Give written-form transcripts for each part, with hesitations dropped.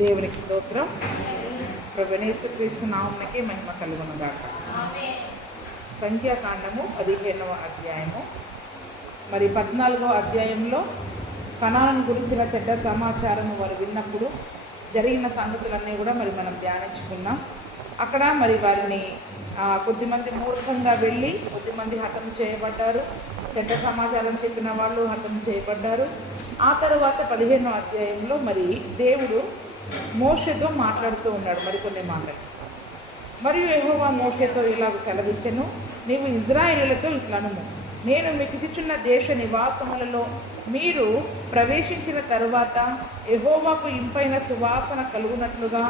దేవునికి స్తోత్రం. ప్రభువైన యేసుక్రీస్తు నామమునకే మహిమ కలుగునుగాక. సంఖ్యాకాండము 15వ అధ్యాయము. మరి 14వ అధ్యాయంలో కనాను గురించిన చెడ్డ సమాచారం వారు విన్నప్పుడు జరిగిన సంగతులన్నీ కూడా మరి మనం ధ్యానించుకున్నాం. అక్కడ మరి వారిని కొద్దిమంది మూర్ఖంగా వెళ్ళి కొద్దిమంది హతం చేయబడ్డారు. చెడ్డ సమాచారం చెప్పిన వాళ్ళు హతం చేయబడ్డారు. ఆ తరువాత 15వ అధ్యాయంలో మరి దేవుడు మోషేతో మాట్లాడుతూ ఉన్నాడు మరికొన్ని మాటలు. మరియు యెహోవా మోషేతో ఇలా సెలవిచ్చెను, నీవు ఇజ్రాయేలులతో ఇట్లనుము, నేను మీకు ఇచ్చుచున్న దేశ నివాసములలో మీరు ప్రవేశించిన తరువాత యెహోవాకు ఇంపైన సువాసన కలుగునట్లుగా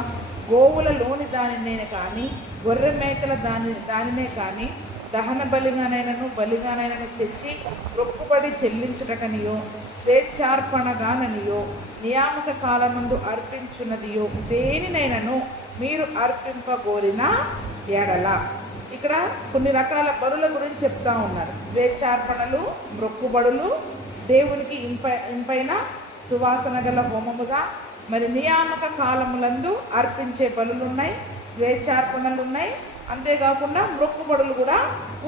గోవులలోని దానినే కానీ గొర్రె మేకల దానినే కానీ దహన బలిగానైనను తెచ్చి రొక్కుబడి చెల్లించుటకనియో స్వేచ్ఛార్పణగాననియో నియామక కాలమందు అర్పించున్నదియో దేనినైనను మీరు అర్పింపగోరిన ఎడల. ఇక్కడ కొన్ని రకాల బలుల గురించి చెప్తా ఉన్నారు. స్వేచ్ఛార్పణలు, మొక్కుబడులు, దేవునికి ఇంపైన సువాసన గల హోమముగా, మరి నియామక కాలములందు అర్పించే బలులు ఉన్నాయి, స్వేచ్ఛార్పణలు ఉన్నాయి, అంతేకాకుండా మొక్కుబడులు కూడా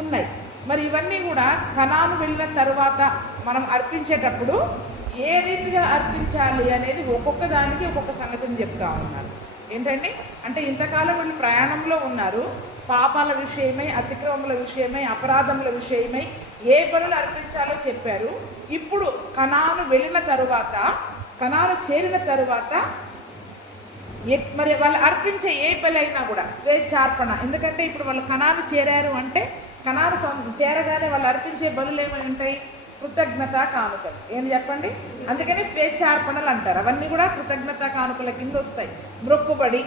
ఉన్నాయి. మరి ఇవన్నీ కూడా కనాను వెళ్ళిన తర్వాత మనం అర్పించేటప్పుడు ఏ రీతిగా అర్పించాలి అనేది ఒక్కొక్క దానికి ఒక్కొక్క సంగతిని చెప్తా ఉన్నారు. ఏంటండి అంటే ఇంతకాలం వీళ్ళు ప్రయాణంలో ఉన్నారు. పాపాల విషయమై, అతిక్రమముల విషయమై, అపరాధముల విషయమై ఏ బలులు అర్పించాలో చెప్పారు. ఇప్పుడు కనాను వెళ్ళిన తరువాత, కనాను చేరిన తరువాత మరి వాళ్ళు అర్పించే ఏ బలి అయినా కూడా స్వేచ్ఛార్పణ. ఎందుకంటే ఇప్పుడు వాళ్ళు కనాను చేరారు అంటే కనాను చేరగానే వాళ్ళు అర్పించే బలులు ఏమై ఉంటాయి? కృతజ్ఞత కానుకలు. ఏంటి చెప్పండి? అందుకని స్వేచ్ఛార్పణలు అంటారు. అవన్నీ కూడా కృతజ్ఞత కానుకల కింద వస్తాయి. మొక్కుబడి,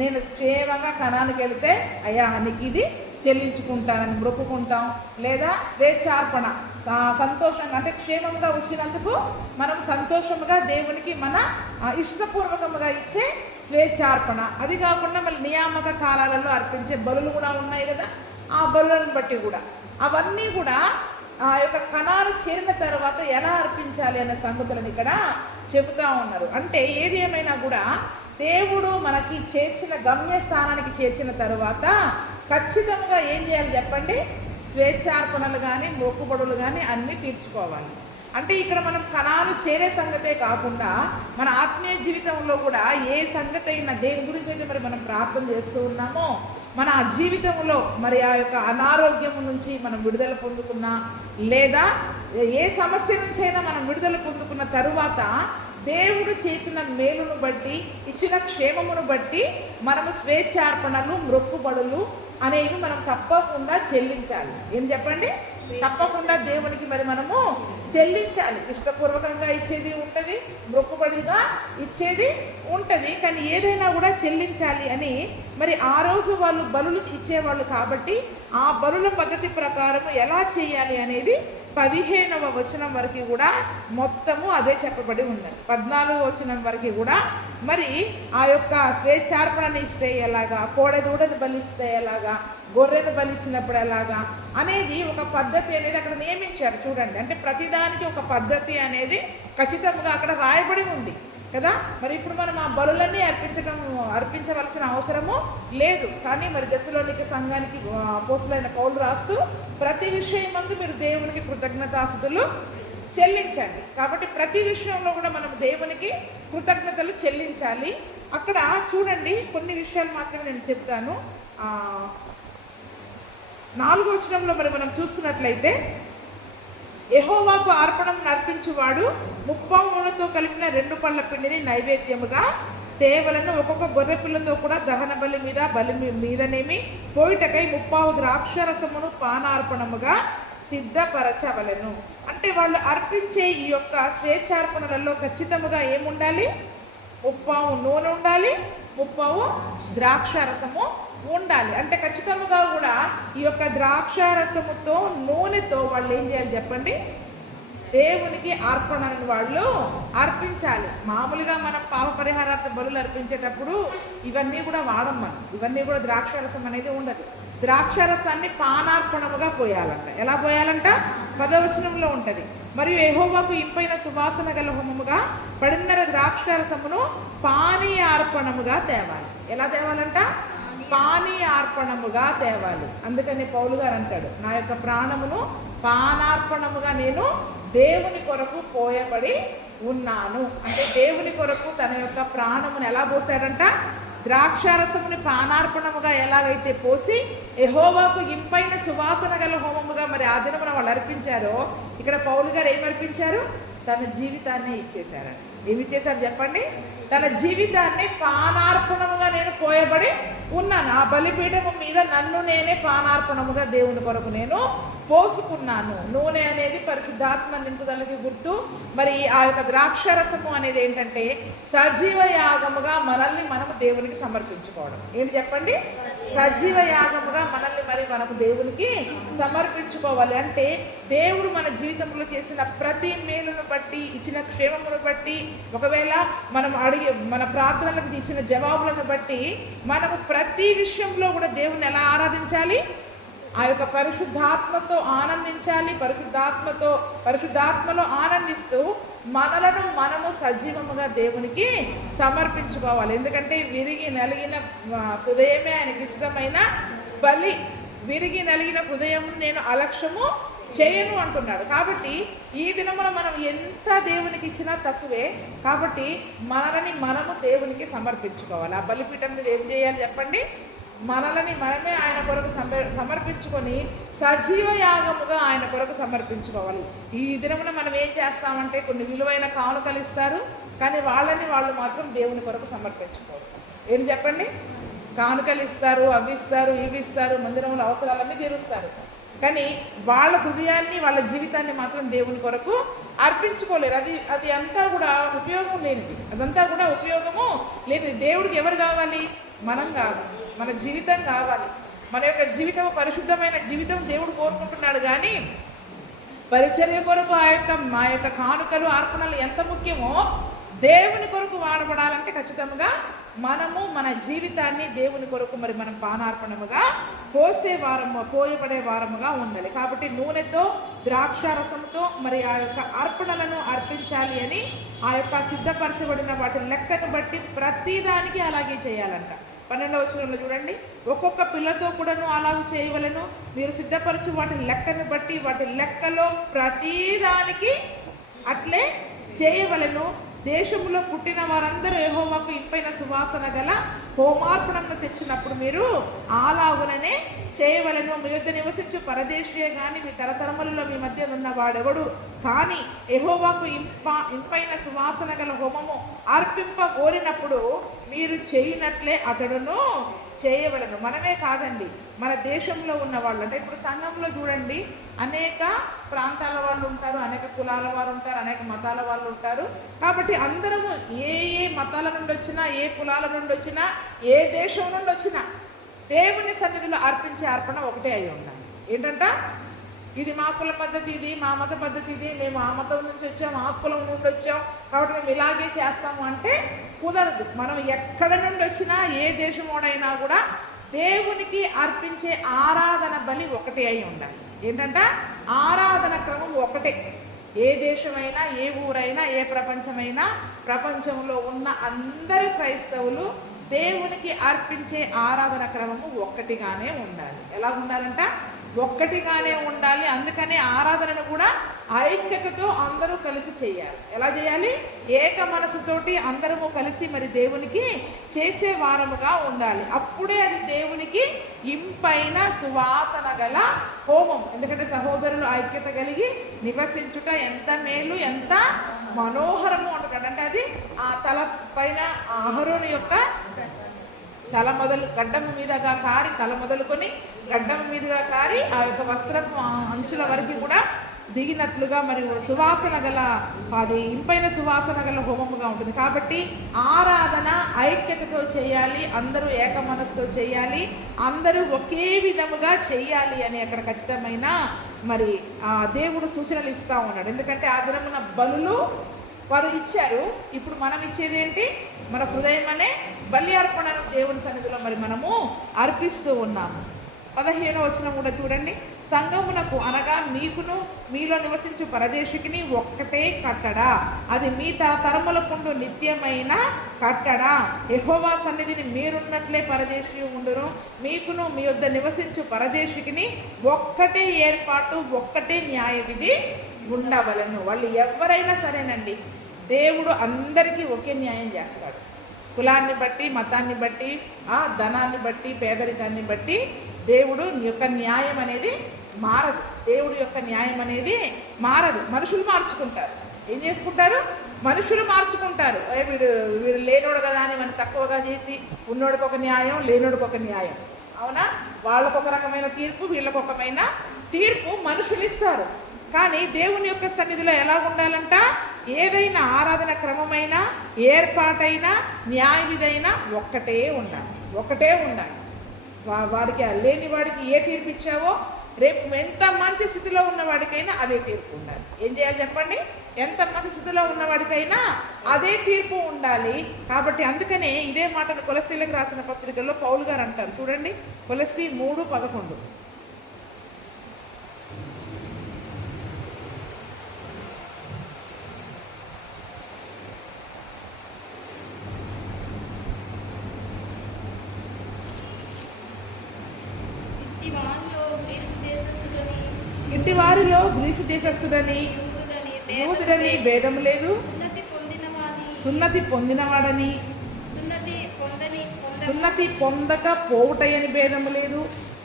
నేను క్షేమంగా కనానికి వెళితే అయ్యా నీకు ఇది చెల్లించుకుంటానని మొక్కుకుంటాం. లేదా స్వేచ్ఛార్పణ, సంతోషంగా అంటే క్షేమంగా వచ్చినందుకు మనం సంతోషంగా దేవునికి మన ఇష్టపూర్వకంగా ఇచ్చే స్వేచ్ఛార్పణ. అది కాకుండా మళ్ళీ నియామక కాలాలలో అర్పించే బలులు కూడా ఉన్నాయి కదా, ఆ బలులను బట్టి కూడా అవన్నీ కూడా ఆ యొక్క కనాను చేరిన తర్వాత ఎలా అర్పించాలి అనే సంగతులను ఇక్కడ చెబుతా ఉన్నారు. అంటే ఏది ఏమైనా కూడా దేవుడు మనకి చేర్చిన గమ్యస్థానానికి చేర్చిన తర్వాత ఖచ్చితంగా ఏం చేయాలి చెప్పండి? స్వేచ్ఛార్పణలు కానీ మొక్కుబడులు కానీ అన్నీ తీర్చుకోవాలి. అంటే ఇక్కడ మనం కనాను చేరే సంగతే కాకుండా మన ఆత్మీయ జీవితంలో కూడా ఏ సంగతి అయినా దేని గురించి అయితే మరి మనం ప్రార్థన చేస్తూ ఉన్నామో మన జీవితంలో మరి ఆ యొక్క అనారోగ్యం నుంచి మనం విడుదల పొందుకున్నా, లేదా ఏ సమస్య నుంచైనా మనం విడుదల పొందుకున్న తరువాత దేవుడు చేసిన మేలును బట్టి, ఇచ్చిన క్షేమమును బట్టి మనము స్వేచ్ఛార్పణలు, మొక్కుబడులు అనేవి మనం తప్పకుండా చెల్లించాలి. ఏం చెప్పండి? తప్పకుండా దేవునికి మరి మనము చెల్లించాలి. ఇష్టపూర్వకంగా ఇచ్చేది ఉంటుంది, మొక్కుబడిగా ఇచ్చేది ఉంటుంది. కానీ ఏదైనా కూడా చెల్లించాలి అని మరి ఆ రోజు వాళ్ళు బలులు ఇచ్చేవాళ్ళు కాబట్టి ఆ బలుల పద్ధతి ప్రకారం ఎలా చేయాలి అనేది 15వ వచనం వరకు కూడా మొత్తము అదే చెప్పబడి ఉన్నది. 14వ వచనం వరకు కూడా మరి ఆ యొక్క స్వేచ్ఛార్పణని ఇస్తే ఎలాగా, కోడెదూడని బలిస్తే ఎలాగా, గొర్రెను బలిచ్చినప్పుడు ఎలాగా అనేది ఒక పద్ధతి అనేది అక్కడ నియమించారు. చూడండి, అంటే ప్రతిదానికి ఒక పద్ధతి అనేది ఖచ్చితంగా అక్కడ రాయబడి ఉంది కదా. మరి ఇప్పుడు మనం ఆ బలులన్నీ అర్పించవలసిన అవసరము లేదు. కానీ మరి దశలోనికి సంఘానికి అపోస్తలుడైన పౌలు రాస్తూ ప్రతి విషయమందు మీరు దేవునికి కృతజ్ఞతాస్తుతులు చెల్లించండి. కాబట్టి ప్రతి విషయంలో కూడా మనం దేవునికి కృతజ్ఞతలు చెల్లించాలి. అక్కడ చూడండి కొన్ని విషయాలు మాత్రమే నేను చెప్తాను. 4వ వచనంలో మరి మనం చూసుకున్నట్లయితే, యెహోవాకు అర్పణం అర్పించువాడు 30 నూనెతో కలిపిన 2 పళ్ళ పిండిని నైవేద్యముగా తేవలను, ఒక్కొక్క గొర్రె పిల్లతో కూడా దహన బలి మీదనేమి పోయిటకై 30 ద్రాక్షరసమును పానార్పణముగా సిద్ధపరచవలను. అంటే వాళ్ళు అర్పించే ఈ యొక్క స్వేచ్ఛార్పణలలో ఖచ్చితంగా ఏముండాలి? 30 నూనె ఉండాలి, 30 ద్రాక్షారసము ఉండాలి. అంటే ఖచ్చితంగా కూడా ఈ యొక్క ద్రాక్షారసముతో, నూనెతో వాళ్ళు ఏం చేయాలి చెప్పండి? దేవునికి అర్పణను వాళ్ళు అర్పించాలి. మామూలుగా మనం పాప పరిహారార్థ బలులు అర్పించేటప్పుడు ఇవన్నీ కూడా వాడం. మనం ఇవన్నీ కూడా ద్రాక్షారసం అనేది ఉండదు. ద్రాక్షారసాన్ని పానార్పణముగా పోయాలంట. ఎలా పోయాలంట? 10వ వచనంలో ఉంటుంది. మరియు యెహోవాకు ఇంపైన సువాసన గల హోమముగా 10 ద్రాక్షారసమును పానీయ అర్పణముగా తేవాలి. ఎలా తేవాలంట? పానీయార్పణముగా తేవాలి. అందుకని పౌలు గారు అంటాడు, నా యొక్క ప్రాణమును పానార్పణముగా నేను దేవుని కొరకు పోయబడి ఉన్నాను. అంటే దేవుని కొరకు తన యొక్క ప్రాణమును ఎలా పోసాడంట? ద్రాక్షారసముని పానార్పణముగా ఎలాగైతే పోసి యెహోవాకు ఇంపైన సువాసన గల హోమముగా మరి ఆ దినమున వాళ్ళు అర్పించారో, ఇక్కడ పౌలు గారు ఏమర్పించారు? తన జీవితాన్ని ఇచ్చేశారండి. ఏమి ఇచ్చేశారు చెప్పండి? తన జీవితాన్ని పానార్పణముగా నేను పోయబడి ఉన్నాను. ఆ బలిపీఠము మీద నన్ను నేనే పానార్పణముగా దేవుని కొరకు నేను పోసుకున్నాను. నూనె అనేది పరిశుద్ధాత్మ నింపుదలకి గుర్తు. మరి ఆ యొక్క ద్రాక్షరసము అనేది ఏంటంటే సజీవ యాగముగా మనల్ని మనము దేవునికి సమర్పించుకోవడం. ఏంటి చెప్పండి? సజీవ యాగముగా మనల్ని మరి మనకు దేవునికి సమర్పించుకోవాలి. అంటే దేవుడు మన జీవితంలో చేసిన ప్రతి మేలును బట్టి, ఇచ్చిన క్షేమమును బట్టి, ఒకవేళ మనం అడిగే మన ప్రార్థనలకు ఇచ్చిన జవాబులను బట్టి మనము ప్రతి విషయంలో కూడా దేవుని ఎలా ఆరాధించాలి? ఆ యొక్క పరిశుద్ధాత్మతో ఆనందించాలి. పరిశుద్ధాత్మలో ఆనందిస్తూ మనలను మనము సజీవముగా దేవునికి సమర్పించుకోవాలి. ఎందుకంటే విరిగి నలిగిన హృదయమే ఆయనకి ఇష్టమైన బలి. విరిగి నలిగిన హృదయం నేను అలక్ష్యము చేయను అంటున్నాడు. కాబట్టి ఈ దినమున మనం ఎంత దేవునికి ఇచ్చినా తక్కువే. కాబట్టి మనల్ని మనము దేవునికి సమర్పించుకోవాలి. ఆ బలిపీఠం మీద ఏం చేయాలి చెప్పండి? మనల్ని మనమే ఆయన కొరకు సమర్పించుకొని సజీవ యాగముగా ఆయన కొరకు సమర్పించుకోవాలి. ఈ దినమున మనం ఏం చేస్తామంటే కొన్ని విలువైన కానుకలు ఇస్తారు, కానీ వాళ్ళు మాత్రం దేవుని కొరకు సమర్పించుకోవాలి. ఏంటి చెప్పండి? కానుకలు ఇస్తారు, అవి ఇస్తారు, ఇవి ఇస్తారు, మందిరంలో అవసరాలన్నీ తీరుస్తారు, కానీ వాళ్ళ హృదయాన్ని వాళ్ళ జీవితాన్ని మాత్రం దేవుని కొరకు అర్పించుకోలేరు. అది అంతా కూడా ఉపయోగం లేనిది. అదంతా కూడా ఉపయోగము లేనిది. దేవుడికి ఎవరు కావాలి? మనం కావాలి. మన జీవితం కావాలి. మన యొక్క జీవితం పరిశుద్ధమైన జీవితం దేవుడు కోరుకుంటున్నాడు. కానీ పరిచర్య కొరకు మా యొక్క కానుకలు అర్పణలు ఎంత ముఖ్యమో దేవుని కొరకు వాడబడాలంటే ఖచ్చితంగా మనము మన జీవితాన్ని దేవుని కొరకు మరి మనం పానార్పణముగా పోయబడే వారముగా ఉండాలి. కాబట్టి నూనెతో ద్రాక్షారసంతో మరి ఆ యొక్క అర్పణలను అర్పించాలి అని ఆ యొక్క సిద్ధపరచబడిన వాటి లెక్కను బట్టి ప్రతిదానికి అలాగే చేయాలంట. 12వ వచనంలో చూడండి, ఒక్కొక్క పిల్లతో కూడాను అలాగ చేయవలను. మీరు సిద్ధపరచు వాటి లెక్కను బట్టి వాటి లెక్కలో ప్రతిదానికి అట్లే చేయవలను. దేశంలో పుట్టిన వారందరూ యెహోవాకు ఇంపైన సువాసన గల హోమార్పణను తెచ్చినప్పుడు మీరు అలాగుననే చేయవలను. మీ యొద్ద నివసించు పరదేశీయే కానీ మీ తరతరములలో మీ మధ్య ఉన్న వాడెవడు కానీ యెహోవాకు ఇంపైన సువాసన గల హోమము అర్పింప కోరినప్పుడు మీరు చేయనట్లే అతడును చేయవలను. మనమే కాదండి, మన దేశంలో ఉన్న వాళ్ళు. అంటే ఇప్పుడు సంఘంలో చూడండి, అనేక ప్రాంతాల వాళ్ళు ఉంటారు, అనేక కులాల వారు ఉంటారు, అనేక మతాల వాళ్ళు ఉంటారు. కాబట్టి అందరము ఏ మతాల నుండి వచ్చినా, ఏ కులాల నుండి వచ్చినా, ఏ దేశం నుండి వచ్చినా దేవుని సన్నిధిలో అర్పించే అర్పణ ఒకటే అయి ఉండాలి. ఏంటంట? ఇది మా కుల పద్ధతి, ఇది మా మత పద్ధతి, ఇది మేము ఆ మతం నుంచి వచ్చాము, ఆ కులం నుండి వచ్చాం, కాబట్టి మేము ఇలాగే చేస్తాము అంటే కుదరదు. మనం ఎక్కడ నుండి వచ్చినా, ఏ దేశమోడైనా కూడా దేవునికి అర్పించే ఆరాధన బలి ఒకటే అయి ఉండాలి. ఏంటంట? ఆరాధన క్రమం ఒకటే. ఏ దేశమైనా, ఏ ఊరైనా, ఏ ప్రపంచమైనా, ప్రపంచంలో ఉన్న అందరి క్రైస్తవులు దేవునికి అర్పించే ఆరాధన క్రమము ఒక్కటిగానే ఉండాలి. ఎలా ఉండాలంట? ఒక్కటిగానే ఉండాలి. అందుకనే ఆరాధనను కూడా ఐక్యతతో అందరూ కలిసి చేయాలి. ఎలా చేయాలి? ఏక మనసుతోటి అందరము కలిసి మరి దేవునికి చేసే వారముగా ఉండాలి. అప్పుడే అది దేవునికి ఇంపైన సువాసన గల హోమం. ఎందుకంటే సహోదరులు ఐక్యత కలిగి నివసించుట ఎంత మేలు, ఎంత మనోహరము అంటాడు. అంటే అది ఆ తల పైన అహరోను యొక్క తల మొదలు గడ్డం మీదగా కారి, తల మొదలుకొని గడ్డం మీదుగా కారి ఆ యొక్క వస్త్రపు అంచుల వరకు కూడా దిగినట్లుగా మరి సువాసన గల, అది ఇంపైన సువాసన గల హోమముగా ఉంటుంది. కాబట్టి ఆరాధన ఐక్యతతో చేయాలి, అందరూ ఏక మనసుతో చేయాలి, అందరూ ఒకే విధముగా చేయాలి అని అక్కడ ఖచ్చితమైన మరి దేవుడు సూచనలు ఇస్తా ఉన్నాడు. ఎందుకంటే ఆ దినమున బలులు వారు ఇచ్చారు. ఇప్పుడు మనం ఇచ్చేది ఏంటి? మన హృదయం అనే బలి అర్పణను దేవుని సన్నిధిలో మరి మనము అర్పిస్తూ ఉన్నాము. 15వ వచనం కూడా చూడండి. సంఘమునకు అనగా మీకును మీలో నివసించు పరదేశికిని ఒక్కటే కట్టడా, అది మీ తరములకుండు నిత్యమైన కట్టడా. యెహోవా సన్నిధిని మీరున్నట్లే పరదేశి ఉండును, మీకును మీ యొద్ద నివసించు పరదేశికిని ఒక్కటే ఏర్పాటు, ఒక్కటే న్యాయ విధి ఉండవలను. వాళ్ళు ఎవరైనా సరేనండి, దేవుడు అందరికీ ఒకే న్యాయం చేస్తాడు. కులాన్ని బట్టి, మతాన్ని బట్టి, ధనాన్ని బట్టి, పేదరికాన్ని బట్టి దేవుడు యొక్క న్యాయం అనేది మారదు. దేవుడు యొక్క న్యాయం అనేది మారదు. మనుషులు మార్చుకుంటారు. ఏం చేసుకుంటారు? మనుషులు మార్చుకుంటారు. వీడు లేనోడు కదా అని మనం తక్కువగా చేసి, ఉన్నోడికి ఒక న్యాయం, లేనోడికి ఒక న్యాయం. అవునా? వాళ్ళకు ఒక రకమైన తీర్పు, వీళ్ళకు ఒక రకమైన తీర్పు మనుషులు ఇస్తారు. కానీ దేవుని యొక్క సన్నిధిలో ఎలా ఉండాలంట? ఏదైనా ఆరాధన క్రమమైనా, ఏర్పాటైనా, న్యాయ విధైనా ఒక్కటే ఉండాలి. ఒకటే ఉండాలి. వాడికి లేని వాడికి ఏ తీర్పు ఇచ్చావో రేపు ఎంత మంచి స్థితిలో ఉన్న వాడికైనా అదే తీర్పు ఉండాలి. ఏం చేయాలి చెప్పండి? ఎంత మంచి స్థితిలో ఉన్నవాడికైనా అదే తీర్పు ఉండాలి. కాబట్టి అందుకనే ఇదే మాటను కొలస్సీలకు రాసిన పత్రికల్లో పౌలు గారు అంటారు. చూడండి, కొలస్సీ 3:11. ఇంటి వారిలో గ్రీకు దేశస్థుడని, యూదుడని భేదము లేదు, సున్నతి పొందినవాడని, సున్నతి పొందక పోవుటయని భేదము లేదు,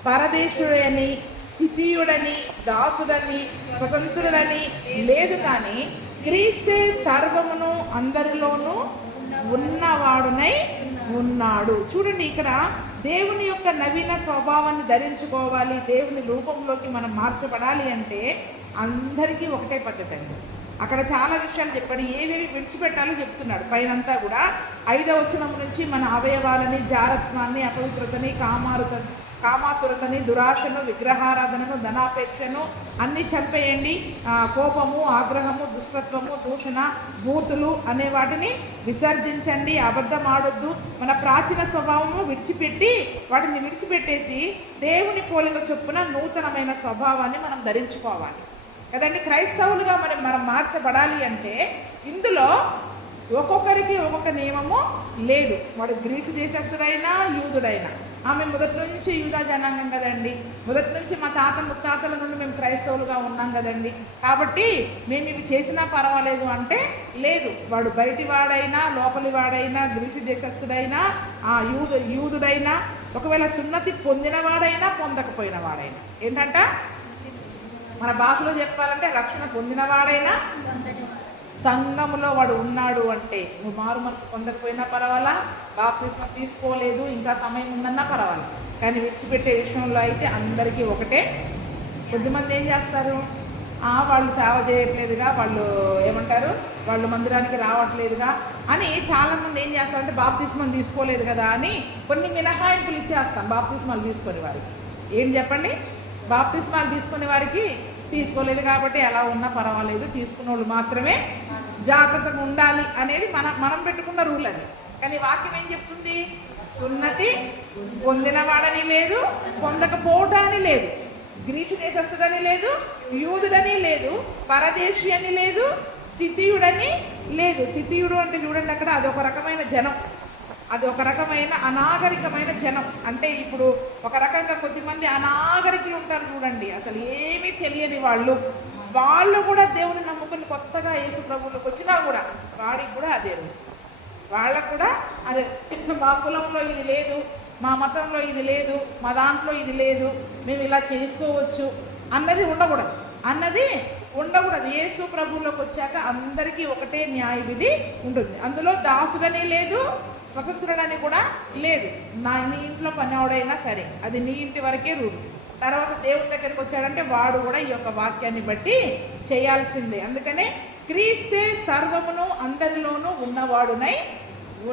పరదేశుడని, స్థితీయుడని, దాసుడని, స్వతంత్రుడని లేదు, కానీ క్రీస్తే సర్వమును అందరిలోనూ ఉన్నవాడునై ఉన్నాడు. చూడండి, ఇక్కడ దేవుని యొక్క నవీన స్వభావాన్ని ధరించుకోవాలి, దేవుని రూపంలోకి మనం మార్చబడాలి అంటే అందరికీ ఒకటే పద్ధతి అండి. అక్కడ చాలా విషయాలు చెప్పాడు, ఏవేవి విడిచిపెట్టాలో చెప్తున్నాడు. పైనంతా కూడా 5వ వచనం నుంచి మన అవయవాలని, జారత్వాన్ని, అపవిత్రతని, కామాతురతని, దురాశను, విగ్రహారాధనను, ధనాపేక్షను అన్నీ చంపేయండి. కోపము, ఆగ్రహము, దుష్టత్వము, దూషణ, బూతులు అనే వాటిని విసర్జించండి. అబద్ధం ఆడొద్దు. మన ప్రాచీన స్వభావము వాటిని విడిచిపెట్టేసి దేవుని పోలిక చొప్పున నూతనమైన స్వభావాన్ని మనం ధరించుకోవాలి కదండి. క్రైస్తవులుగా మనం మార్చబడాలి అంటే ఇందులో ఒక్కొక్కరికి ఒక్కొక్క నియమము లేదు. వాడు గ్రీకు దేశస్థుడైనా, యూదుడైనా. ఆమె మొదటి నుంచి యూదా జనాంగం కదండి. మొదటి నుంచి మా తాత ముత్తాతల నుండి మేము క్రైస్తవులుగా ఉన్నాం కదండి. కాబట్టి మేము ఇవి చేసినా పర్వాలేదు అంటే లేదు. వాడు బయటి వాడైనా, లోపలి వాడైనా, గ్రీకు దేశస్థుడైనా, యూదుడైనా, ఒకవేళ సున్నతి పొందినవాడైనా, పొందకపోయిన వాడైనా, ఏంటంట మన భాషలో చెప్పాలంటే రక్షణ పొందినవాడైనా, సంఘములో వాడు ఉన్నాడు అంటే, నువ్వు మారు మనసు పొందకపోయినా పర్వాలా, బాప్తిస్మం తీసుకోలేదు ఇంకా సమయం ఉందన్నా పర్వాలా, కానీ విడిచిపెట్టే విషయంలో అయితే అందరికీ ఒకటే. కొద్దిమంది ఏం చేస్తారు, వాళ్ళు సేవ చేయట్లేదుగా, వాళ్ళు ఏమంటారు, వాళ్ళు మందిరానికి రావట్లేదుగా అని చాలామంది ఏం చేస్తారంటే బాప్తిస్మం తీసుకోలేదు కదా అని కొన్ని మినహాయింపులు ఇచ్చేస్తాం. బాప్తిస్మాలు తీసుకునే వారికి ఏం చెప్పండి, బాప్తిస్మాలు తీసుకునే వారికి తీసుకోలేదు కాబట్టి ఎలా ఉన్నా పర్వాలేదు, తీసుకున్న వాళ్ళు మాత్రమే జాగ్రత్తగా ఉండాలి అనేది మనం పెట్టుకున్న రూల్ అది. కానీ వాక్యం ఏం చెప్తుంది? సున్నతి పొందినవాడని లేదు, పొందకపోవటాని లేదు, గ్రీకు దేశస్థుడని లేదు, యూదుడని లేదు, పరదేశి అని లేదు, స్థితీయుడని లేదు. స్థితీయుడు అంటే చూడండి అక్కడ అదొక రకమైన జనం, అది ఒక రకమైన అనాగరికమైన జనం. అంటే ఇప్పుడు ఒక రకంగా కొద్దిమంది అనాగరికులు ఉంటారు చూడండి, అసలు ఏమీ తెలియని వాళ్ళు కూడా దేవుని నమ్ముకుని కొత్తగా యేసు ప్రభువులకు వచ్చినా కూడా వాడికి కూడా అదే, వాళ్ళకు కూడా అదే, మా కులంలో ఇది లేదు, మా మతంలో ఇది లేదు, మా దాంట్లో ఇది లేదు, మేము ఇలా చేసుకోవచ్చు అన్నది ఉండకూడదు. యేసు ప్రభువులోకి వచ్చాక అందరికీ ఒకటే న్యాయ విధి ఉంటుంది. అందులో దాసుడని లేదు, స్వతంత్రుడని కూడా లేదు. నీ ఇంట్లో పనివాడైనా సరే అది నీ ఇంటి వరకే రూలు. తర్వాత దేవుని దగ్గరికి వచ్చాడంటే వాడు కూడా ఈ యొక్క వాక్యాన్ని బట్టి చేయాల్సిందే. అందుకనే క్రీస్తే సర్వమును అందరిలోనూ ఉన్నవాడునై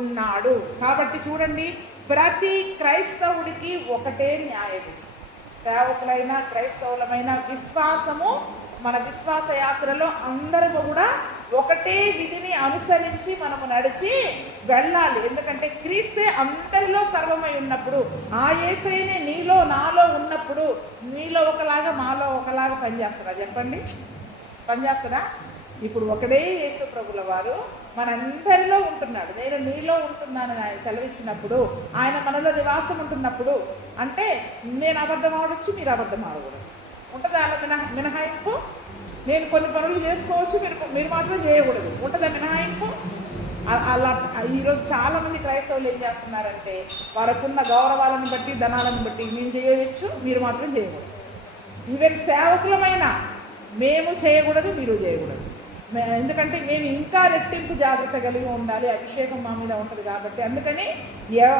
ఉన్నాడు. కాబట్టి చూడండి, ప్రతి క్రైస్తవుడికి ఒకటే న్యాయం. సేవకులైనా క్రైస్తవులమైన విశ్వాసము, మన విశ్వాస యాత్రలో అందరము కూడా ఒకటే విధిని అనుసరించి మనము నడిచి వెళ్ళాలి. ఎందుకంటే క్రీస్తే అందరిలో సర్వమై ఉన్నప్పుడు, ఆ యేసయ్యనే నీలో నాలో ఉన్నప్పుడు నీలో ఒకలాగా మాలో ఒకలాగా పనిచేస్తారా? చెప్పండి, పనిచేస్తారా? ఇప్పుడు ఒకడే యేసు ప్రభుల వారు మనందరిలో ఉంటున్నాడు. నేను నీలో ఉంటున్నానని ఆయన సెలవిచ్చినప్పుడు, ఆయన మనలో నివాసం ఉంటున్నప్పుడు, అంటే నేను అబద్ధం ఆడొచ్చు, మీరు అబద్ధం ఆడకూడదు. ఉంటుందా అలా మినహాయింపు? నేను కొన్ని పనులు చేసుకోవచ్చు, మీరు మాత్రం చేయకూడదు. ఉంటుందా మినహాయింపు? అలా ఈరోజు చాలామంది క్రైస్తవులు ఏం చేస్తున్నారంటే, వారికున్న గౌరవాలను బట్టి, ధనాలను బట్టి మేము చేయవచ్చు, మీరు మాత్రం చేయవచ్చు. ఈవెన్ సేవకులమైన మేము చేయకూడదు, మీరు చేయకూడదు. ఎందుకంటే మేము ఇంకా రెట్టింపు జాగ్రత్త కలిగి ఉండాలి, అభిషేకం మా మీద ఉంటుంది కాబట్టి. అందుకని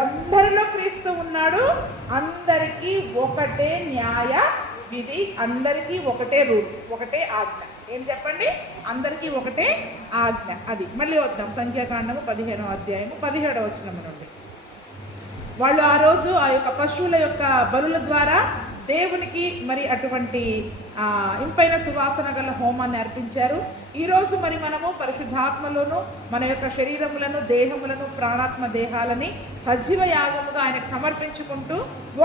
అందరిలో క్రీస్తు ఉన్నాడు, అందరికీ ఒకటే న్యాయ విధి, అందరికీ ఒకటే రూల్, ఒకటే ఆజ్ఞ. ఏం చెప్పండి? అందరికీ ఒకటే ఆజ్ఞ. అది మళ్ళీ వద్దాం, సంఖ్యాకాండము 15వ అధ్యాయము 17వ వచనం నుండి. వాళ్ళు ఆ రోజు ఆ యొక్క పశువుల యొక్క బలుల ద్వారా దేవునికి మరి అటువంటి ఇంపైన సువాసన గల హోమాన్ని అర్పించారు. ఈరోజు మరి మనము పరిశుద్ధాత్మలోను మన యొక్క శరీరములను, దేహములను, ప్రాణాత్మ దేహాలని సజీవ యాగముగా ఆయనకు సమర్పించుకుంటూ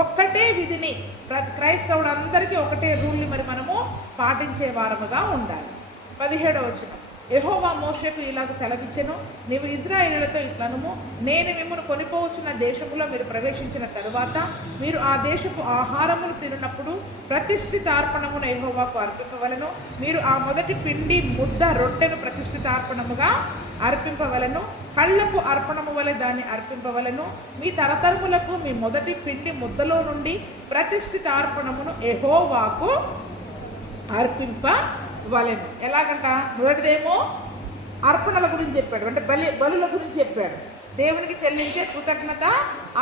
ఒక్కటే విధిని, ప్రతి క్రైస్తవుడు అందరికీ ఒకటే రూల్ని మరి మనము పాటించే వారముగా ఉండాలి. 17వ వచనం. యెహోవా మోషేకు ఇలాగ సెలవిచ్చెను, నీవు ఇశ్రాయేలులతో ఇట్లనుము, నేను మిమ్మల్ని కొనిపోవచ్చున్న దేశములో మీరు ప్రవేశించిన తరువాత మీరు ఆ దేశపు ఆహారములు తిన్నప్పుడు ప్రతిష్ఠితార్పణమును యెహోవాకు అర్పింపవలను. మీరు ఆ మొదటి పిండి ముద్ద రొట్టెను ప్రతిష్ఠితార్పణముగా అర్పింపవలను. కళ్ళపు అర్పణము వలె దాన్ని అర్పింపవలను. మీ తరతరములకు మీ మొదటి పిండి ముద్దలో నుండి ప్రతిష్ఠితార్పణమును యెహోవాకు అర్పింపవలెను. ఎలాగంట? మొదటిదేమో అర్పణల గురించి చెప్పాడు, అంటే బలుల గురించి చెప్పాడు. దేవునికి చెల్లించే కృతజ్ఞత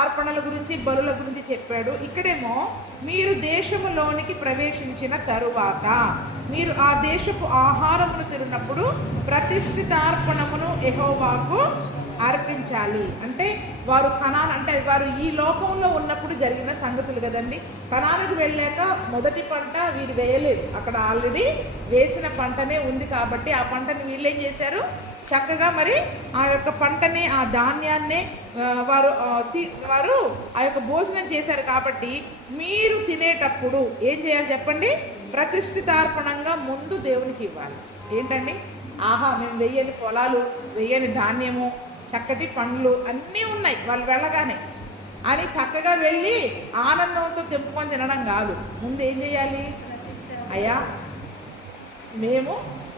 అర్పణల గురించి, బలుల గురించి చెప్పాడు. ఇక్కడేమో మీరు దేశములోనికి ప్రవేశించిన తరువాత మీరు ఆ దేశపు ఆహారమును తిన్నప్పుడు ప్రతిష్ఠితార్పణమును యెహోవాకు అర్పించాలి. అంటే వారు కనాన్, అంటే వారు ఈ లోకంలో ఉన్నప్పుడు జరిగిన సంగతులు కదండి. కనానుకు వెళ్ళాక మొదటి పంట వీరు వేయలేదు, అక్కడ ఆల్రెడీ వేసిన పంటనే ఉంది కాబట్టి ఆ పంటని వీళ్ళు ఏం చేశారు? చక్కగా మరి ఆ యొక్క పంటని, ఆ ధాన్యాన్నే వారు ఆ యొక్క భోజనం చేశారు. కాబట్టి మీరు తినేటప్పుడు ఏం చేయాలి చెప్పండి? ప్రతిష్ఠితార్పణంగా ముందు దేవునికి ఇవ్వాలి. ఏంటండి? మేము వెయ్యని పొలాలు, వెయ్యని ధాన్యము, చక్కటి పండ్లు అన్నీ ఉన్నాయి వాళ్ళు వెళ్ళగానే అని చక్కగా వెళ్ళి ఆనందంతో తెంపుకొని తినడం కాదు. ముందు ఏం చేయాలి? అయ్యా, మేము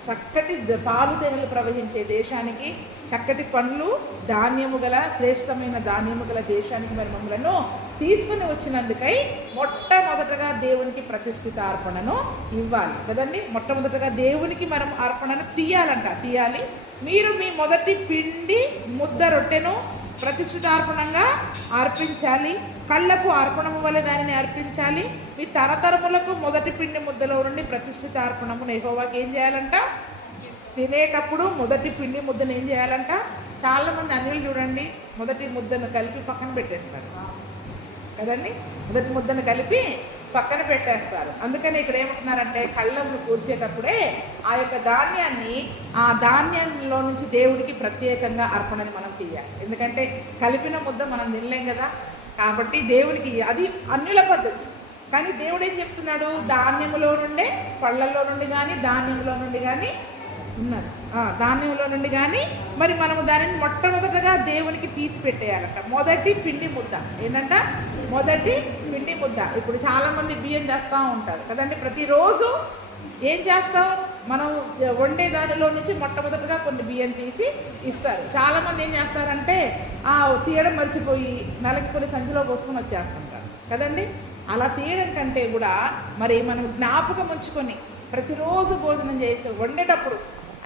చక్కటి పాలు తేనెలు ప్రవహించే దేశానికి, చక్కటి పండ్లు, ధాన్యము గల, శ్రేష్టమైన ధాన్యము గల దేశానికి మరి మమ్మలను తీసుకుని వచ్చినందుకై మొట్టమొదటగా దేవునికి ప్రతిష్ఠితార్పణను ఇవ్వాలి కదండి. మొట్టమొదటగా దేవునికి మనం అర్పణను తీయాలి. మీరు మీ మొదటి పిండి ముద్ద రొట్టెను ప్రతిష్ఠితార్పణంగా అర్పించాలి. కళ్ళపు అర్పణము వల్ల దానిని అర్పించాలి. మీ తరతరములకు మొదటి పిండి ముద్దలో నుండి ప్రతిష్ఠితార్పణమును యెహోవాకి ఏం చేయాలంట? తినేటప్పుడు మొదటి పిండి ముద్దను ఏం చేయాలంట? చాలామంది అన్యులు చూడండి, మొదటి ముద్దను కలిపి పక్కన పెట్టేస్తారు కదండి. మొదటి ముద్దను కలిపి పక్కన పెట్టేస్తారు. అందుకని ఇక్కడ ఏమంటున్నారంటే, కళ్ళను కూర్చేటప్పుడే ఆ యొక్క ధాన్యాన్ని, ఆ ధాన్యంలో నుంచి దేవుడికి ప్రత్యేకంగా అర్పణని మనం తీయాలి. ఎందుకంటే కలిపిన ముద్ద మనం తినలేం కదా, కాబట్టి దేవునికి అది అన్యుల పద్ధతి. కానీ దేవుడు ఏం చెప్తున్నాడు? ధాన్యములో నుండే, పళ్ళల్లో నుండి కానీ, ధాన్యంలో నుండి కానీ ఉన్నది, ధాన్యంలో నుండి కానీ మరి మనము దానిని మొట్టమొదటగా దేవునికి తీసి పెట్టేయాలంట. మొదటి పిండి ముద్ద ఏంటంట? మొదటి పిండి ముద్ద. ఇప్పుడు చాలామంది బియ్యం తెస్తూ ఉంటారు కదండి. ప్రతిరోజు ఏం చేస్తాం? మనం వండే దానిలో నుంచి మొట్టమొదటిగా కొన్ని బియ్యం తీసి ఇస్తారు. చాలామంది ఏం చేస్తారంటే తీయడం మర్చిపోయి నెలకి కొన్ని సంచిలో పోసుకొని వచ్చేస్తుంటారు కదండి. అలా తీయడం కంటే కూడా మరి మనం జ్ఞాపకం ఉంచుకొని ప్రతిరోజు భోజనం చేసి వండేటప్పుడు,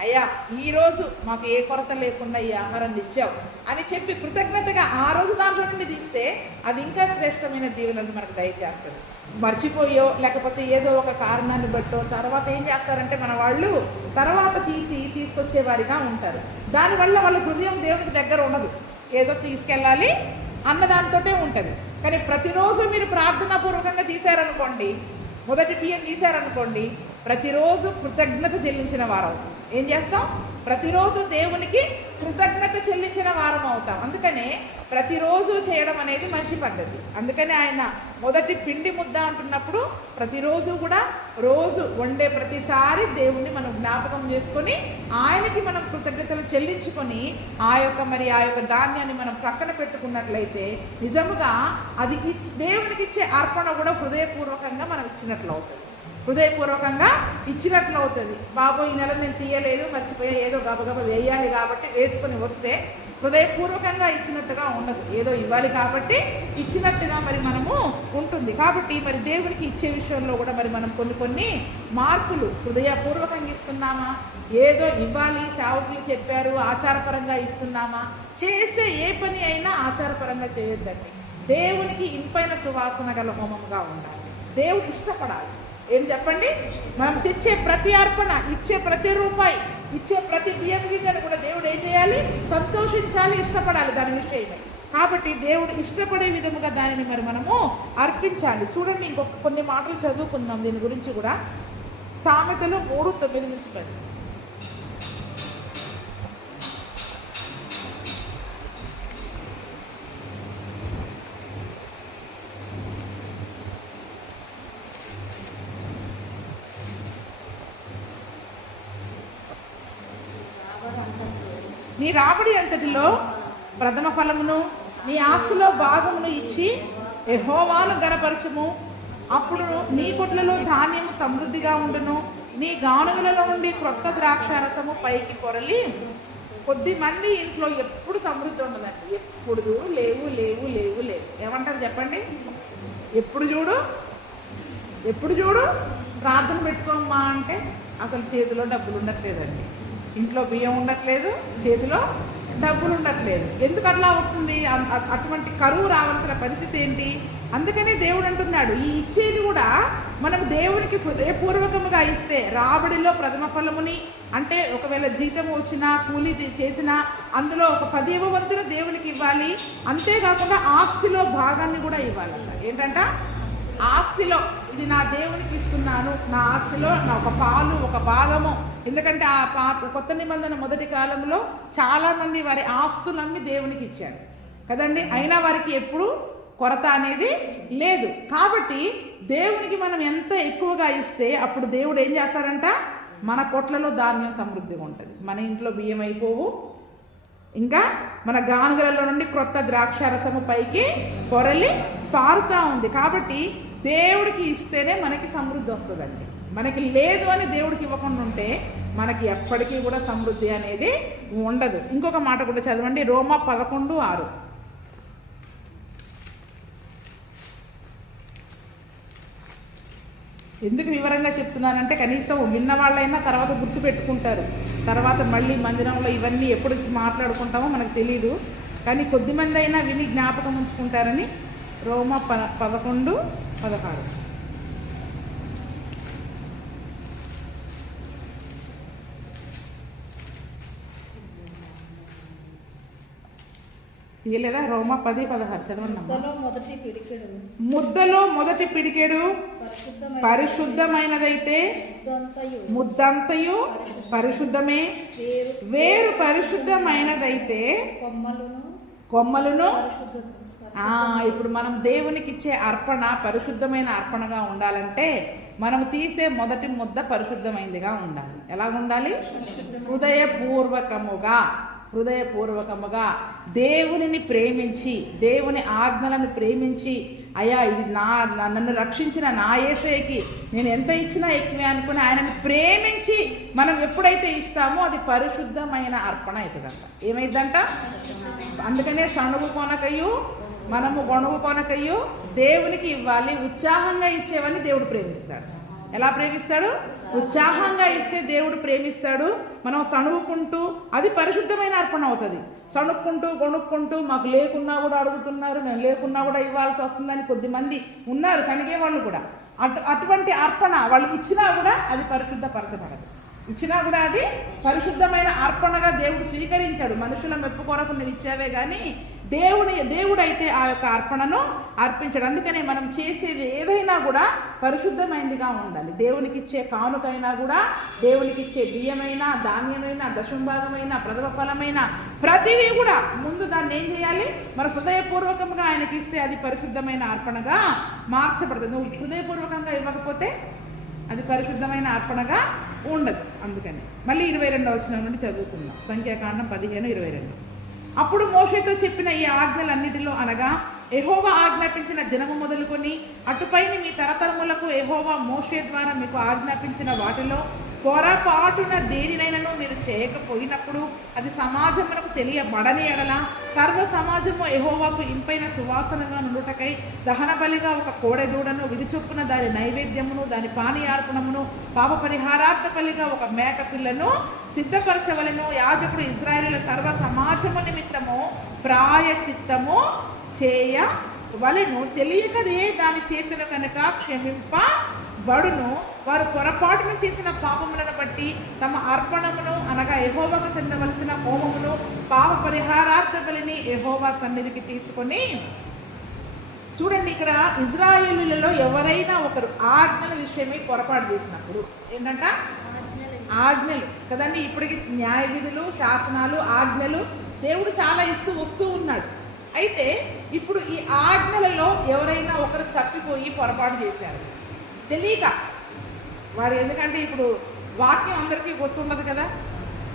అయ్యా ఈరోజు మాకు ఏ కొరత లేకుండా ఈ ఆహారాన్ని ఇచ్చావు అని చెప్పి కృతజ్ఞతగా ఆ రోజు దాంట్లో నుండి తీస్తే అది ఇంకా శ్రేష్టమైన దీవెనలు మనకు దయచేస్తుంది. మర్చిపోయో లేకపోతే ఏదో ఒక కారణాన్ని బట్టో తర్వాత ఏం చేస్తారంటే మన వాళ్ళు తర్వాత తీసుకొచ్చే వారిగా ఉంటారు. దానివల్ల వాళ్ళ హృదయం దేవునికి దగ్గర ఉండదు, ఏదో తీసుకెళ్ళాలి అన్నదానితోటే ఉంటుంది. కానీ ప్రతిరోజు మీరు ప్రార్థనాపూర్వకంగా తీశారనుకోండి, మొదటి బియ్యం తీశారనుకోండి, ప్రతిరోజు కృతజ్ఞత చెల్లించిన వారు ఏం చేస్తాం? ప్రతిరోజు దేవునికి కృతజ్ఞత చెల్లించిన వారం అవుతాం. అందుకనే ప్రతిరోజు చేయడం అనేది మంచి పద్ధతి. అందుకని ఆయన మొదటి పిండి ముద్ద అంటున్నప్పుడు ప్రతిరోజు కూడా రోజు వండే ప్రతిసారి దేవుణ్ణి మనం జ్ఞాపకం చేసుకొని ఆయనకి మనం కృతజ్ఞతలు చెల్లించుకొని ఆ యొక్క ధాన్యాన్ని మనం ప్రక్కన పెట్టుకున్నట్లయితే నిజముగా అది దేవునికి ఇచ్చే అర్పణ కూడా హృదయపూర్వకంగా మనం ఇచ్చినట్లు అవుతుంది. హృదయపూర్వకంగా ఇచ్చినట్లు అవుతుంది. బాబు ఈ నెల నేను తీయలేదు, మర్చిపోయా, ఏదో గబగబ వేయాలి కాబట్టి వేసుకొని వస్తే హృదయపూర్వకంగా ఇచ్చినట్టుగా ఉండదు. ఏదో ఇవ్వాలి కాబట్టి ఇచ్చినట్టుగా మరి మనము ఉంటుంది. కాబట్టి మరి దేవునికి ఇచ్చే విషయంలో కూడా మరి మనం కొన్ని మార్పులు హృదయపూర్వకంగా ఇస్తున్నామా, ఏదో ఇవ్వాలి సేవకులు చెప్పారు ఆచారపరంగా ఇస్తున్నామా, చేసే ఏ పని అయినా ఆచారపరంగా చేయొద్దండి. దేవునికి ఇంపైన సువాసన గల హోమంగా ఉండాలి. దేవుడు ఇష్టపడాలి. ఏం చెప్పండి, మనం తెచ్చే ప్రతి అర్పణ, ఇచ్చే ప్రతి రూపాయి, ఇచ్చే ప్రతి బియ్యం గింజను కూడా దేవుడు ఏం చేయాలి, సంతోషించాలి, ఇష్టపడాలి దాని విషయమే. కాబట్టి దేవుడు ఇష్టపడే విధముగా దానిని మరి మనము అర్పించాలి. చూడండి, ఇంకొక కొన్ని మాటలు చదువుకుందాం దీని గురించి కూడా. సామెతలు 3:9 నుంచి 10. నీ రాబడి అంతటిలో ప్రథమ ఫలమును నీ ఆస్తిలో భాగమును ఇచ్చి యెహోవాను గణపరచుము. అప్పుడు నీ కొట్లలో ధాన్యము సమృద్ధిగా ఉండును, నీ గానుగలలో నుండి క్రొత్త ద్రాక్షారసము పైకి పొరలి. కొద్ది మంది ఇంట్లో ఎప్పుడు సమృద్ధి ఉండదండి. ఎప్పుడు చూడు లేవు లేవు లేవు లేవు. ఏమంటారు చెప్పండి? ఎప్పుడు చూడు ప్రార్థన పెట్టుకోమ్మా అంటే అసలు చేతిలో డబ్బులు ఉండట్లేదండి. ఇంట్లో బియ్యం ఉండట్లేదు, చేతిలో డబ్బులు ఉండట్లేదు. ఎందుకు అట్లా వస్తుంది? అటువంటి కరువు రావాల్సిన పరిస్థితి ఏంటి? అందుకనే దేవుడు అంటున్నాడు, ఈ ఇచ్చేది కూడా మనం దేవునికి హృదయపూర్వకముగా ఇస్తే రాబడిలో ప్రథమ ఫలముని, అంటే ఒకవేళ జీతం వచ్చినా కూలీ చేసినా అందులో ఒక 10వ వంతును దేవునికి ఇవ్వాలి. అంతేకాకుండా ఆస్తిలో భాగాన్ని కూడా ఇవ్వాలంట. ఏంటంట? ఆస్తిలో ఇది నా దేవునికి ఇస్తున్నాను, నా ఆస్తిలో నా ఒక పాలు ఒక భాగము. ఎందుకంటే ఆ కొత్త నిబంధన మొదటి కాలంలో చాలామంది వారి ఆస్తులమ్మి దేవునికి ఇచ్చారు కదండి. అయినా వారికి ఎప్పుడు కొరత అనేది లేదు. కాబట్టి దేవునికి మనం ఎంత ఎక్కువగా ఇస్తే అప్పుడు దేవుడు ఏం చేస్తాడంట, మన కొట్లలో ధాన్యం సమృద్ధిగా ఉంటుంది. మన ఇంట్లో బియ్యం అయిపోవు, ఇంకా మన గానుగలలో నుండి క్రొత్త ద్రాక్షారసము పైకి పొరలి పారుతూ ఉంది. కాబట్టి దేవుడికి ఇస్తేనే మనకి సమృద్ధి వస్తుందండి. మనకి లేదు అని దేవుడికి ఇవ్వకుండా ఉంటే మనకి ఎప్పటికీ కూడా సమృద్ధి అనేది ఉండదు. ఇంకొక మాట కూడా చదవండి, రోమా 11:6. ఎందుకు వివరంగా చెప్తున్నానంటే కనీసం విన్న వాళ్ళైనా తర్వాత గుర్తు పెట్టుకుంటారు. తర్వాత మళ్ళీ మందిరంలో ఇవన్నీ ఎప్పుడు మాట్లాడుకుంటామో మనకు తెలియదు, కానీ కొద్దిమంది అయినా విని జ్ఞాపకం ఉంచుకుంటారని రోమా 11:16. తీయలేదా? రోమా 10:16 చదవండి. ముద్దలో మొదటి పిడికెడు పరిశుద్ధమైనదైతే ముద్దంతయు పరిశుద్ధమే, వేరు పరిశుద్ధమైనదైతే కొమ్మలును. ఇప్పుడు మనం దేవునికి ఇచ్చే అర్పణ పరిశుద్ధమైన అర్పణగా ఉండాలంటే మనం తీసే మొదటి ముద్ద పరిశుద్ధమైనదిగా ఉండాలి. ఎలా ఉండాలి? హృదయపూర్వకముగా దేవునిని ప్రేమించి, దేవుని ఆజ్ఞలను ప్రేమించి, అయ్యా ఇది నన్ను రక్షించిన నా యేసయ్యకి నేను ఎంత ఇచ్చినా ఎక్కువే అనుకుని ఆయనను ప్రేమించి మనం ఎప్పుడైతే ఇస్తామో అది పరిశుద్ధమైన అర్పణ అవుతుందంట. ఏమైందంట? అందుకనే సణుగు కొనకయ్యు మనము గొణుగు కొనకయ్యు దేవునికి ఇవ్వాలి. ఉత్సాహంగా ఇచ్చేవని దేవుడు ప్రేమిస్తాడు. ఎలా ప్రేమిస్తాడు? ఉత్సాహంగా ఇస్తే దేవుడు ప్రేమిస్తాడు. మనం సణుగుకుంటూ అది పరిశుద్ధమైన అర్పణ అవుతుంది. సణుక్కుంటూ గొణుక్కుంటూ మాకు లేకున్నా కూడా అడుగుతున్నారు, మేము లేకున్నా కూడా ఇవ్వాల్సి వస్తుందని కొద్దిమంది ఉన్నారు. కనిగే వాళ్ళు కూడా అటువంటి అర్పణ వాళ్ళు ఇచ్చినా కూడా అది పరిశుద్ధపరచబడదు. ఇచ్చినా కూడా అది పరిశుద్ధమైన అర్పణగా దేవుడు స్వీకరించాడు. మనుషుల మెప్పు కొరకు నువ్వు ఇచ్చావే కానీ దేవుడైతే ఆ యొక్క అర్పణను అర్పించాడు. అందుకనే మనం చేసేది ఏదైనా కూడా పరిశుద్ధమైనదిగా ఉండాలి. దేవునికి ఇచ్చే కానుకైనా కూడా, దేవునికి ఇచ్చే బియ్యమైనా, ధాన్యమైనా, దశంభాగమైన, ప్రథమ ఫలమైన ప్రతిదీ కూడా ముందు దాన్ని ఏం చేయాలి, మన హృదయపూర్వకంగా ఆయనకి ఇస్తే అది పరిశుద్ధమైన అర్పణగా మార్చబడుతుంది. నువ్వు హృదయపూర్వకంగా ఇవ్వకపోతే అది పరిశుద్ధమైన అర్పణగా ఉండదు. అందుకని మళ్ళీ 22వ వచనం నుండి చదువుకుందాం. సంఖ్యాకాండం 15:22. అప్పుడు మోషేతో చెప్పిన ఈ ఆజ్ఞలన్నిటిలో అనగా యెహోవా ఆజ్ఞాపించిన దినము మొదలుకొని అటుపైన మీ తరతరములకు యెహోవా మోషే ద్వారా మీకు ఆజ్ఞాపించిన వాటిలో పొరపాటున దేనినైనాను మీరు చేయకపోయినప్పుడు అది సమాజమునకు తెలియబడని ఎడల సర్వ సమాజము యెహోవాకు ఇంపైన సువాసనగా నుండుటకై దహన బలిగా ఒక కోడెదూడను, విధి చొప్పున దాని నైవేద్యమును, దాని పానీయార్పణమును, పాప పరిహారార్థ బలిగా ఒక మేక పిల్లను సిద్ధపరచవలెను. యాజకుడు ఇశ్రాయేలుల సర్వ సమాజము నిమిత్తము ప్రాయచిత్తము చేయవలెను. తెలియకదే దాని చేసిన కనుక క్షమింపబడును. వారు పొరపాటును చేసిన పాపములను బట్టి తమ అర్పణమును అనగా యెహోవాకు చెందవలసిన హోమమును, పాప పరిహారార్థ బలిని యెహోవా సన్నిధికి తీసుకొని. చూడండి, ఇక్కడ ఇశ్రాయేలులలో ఎవరైనా ఒకరు ఆజ్ఞల విషయమై పొరపాటు చేసినప్పుడు ఏంటంట, ఆజ్ఞలు కదండి. ఇప్పటికి న్యాయ విధులు, శాసనాలు, ఆజ్ఞలు దేవుడు చాలా ఇస్తూ వస్తూ ఉన్నాడు. అయితే ఇప్పుడు ఈ ఆజ్ఞలలో ఎవరైనా ఒకరు తప్పిపోయి పొరపాటు చేశారు తెలియక. వాడు ఎందుకంటే ఇప్పుడు వాక్యం అందరికీ గుర్తుండదు కదా,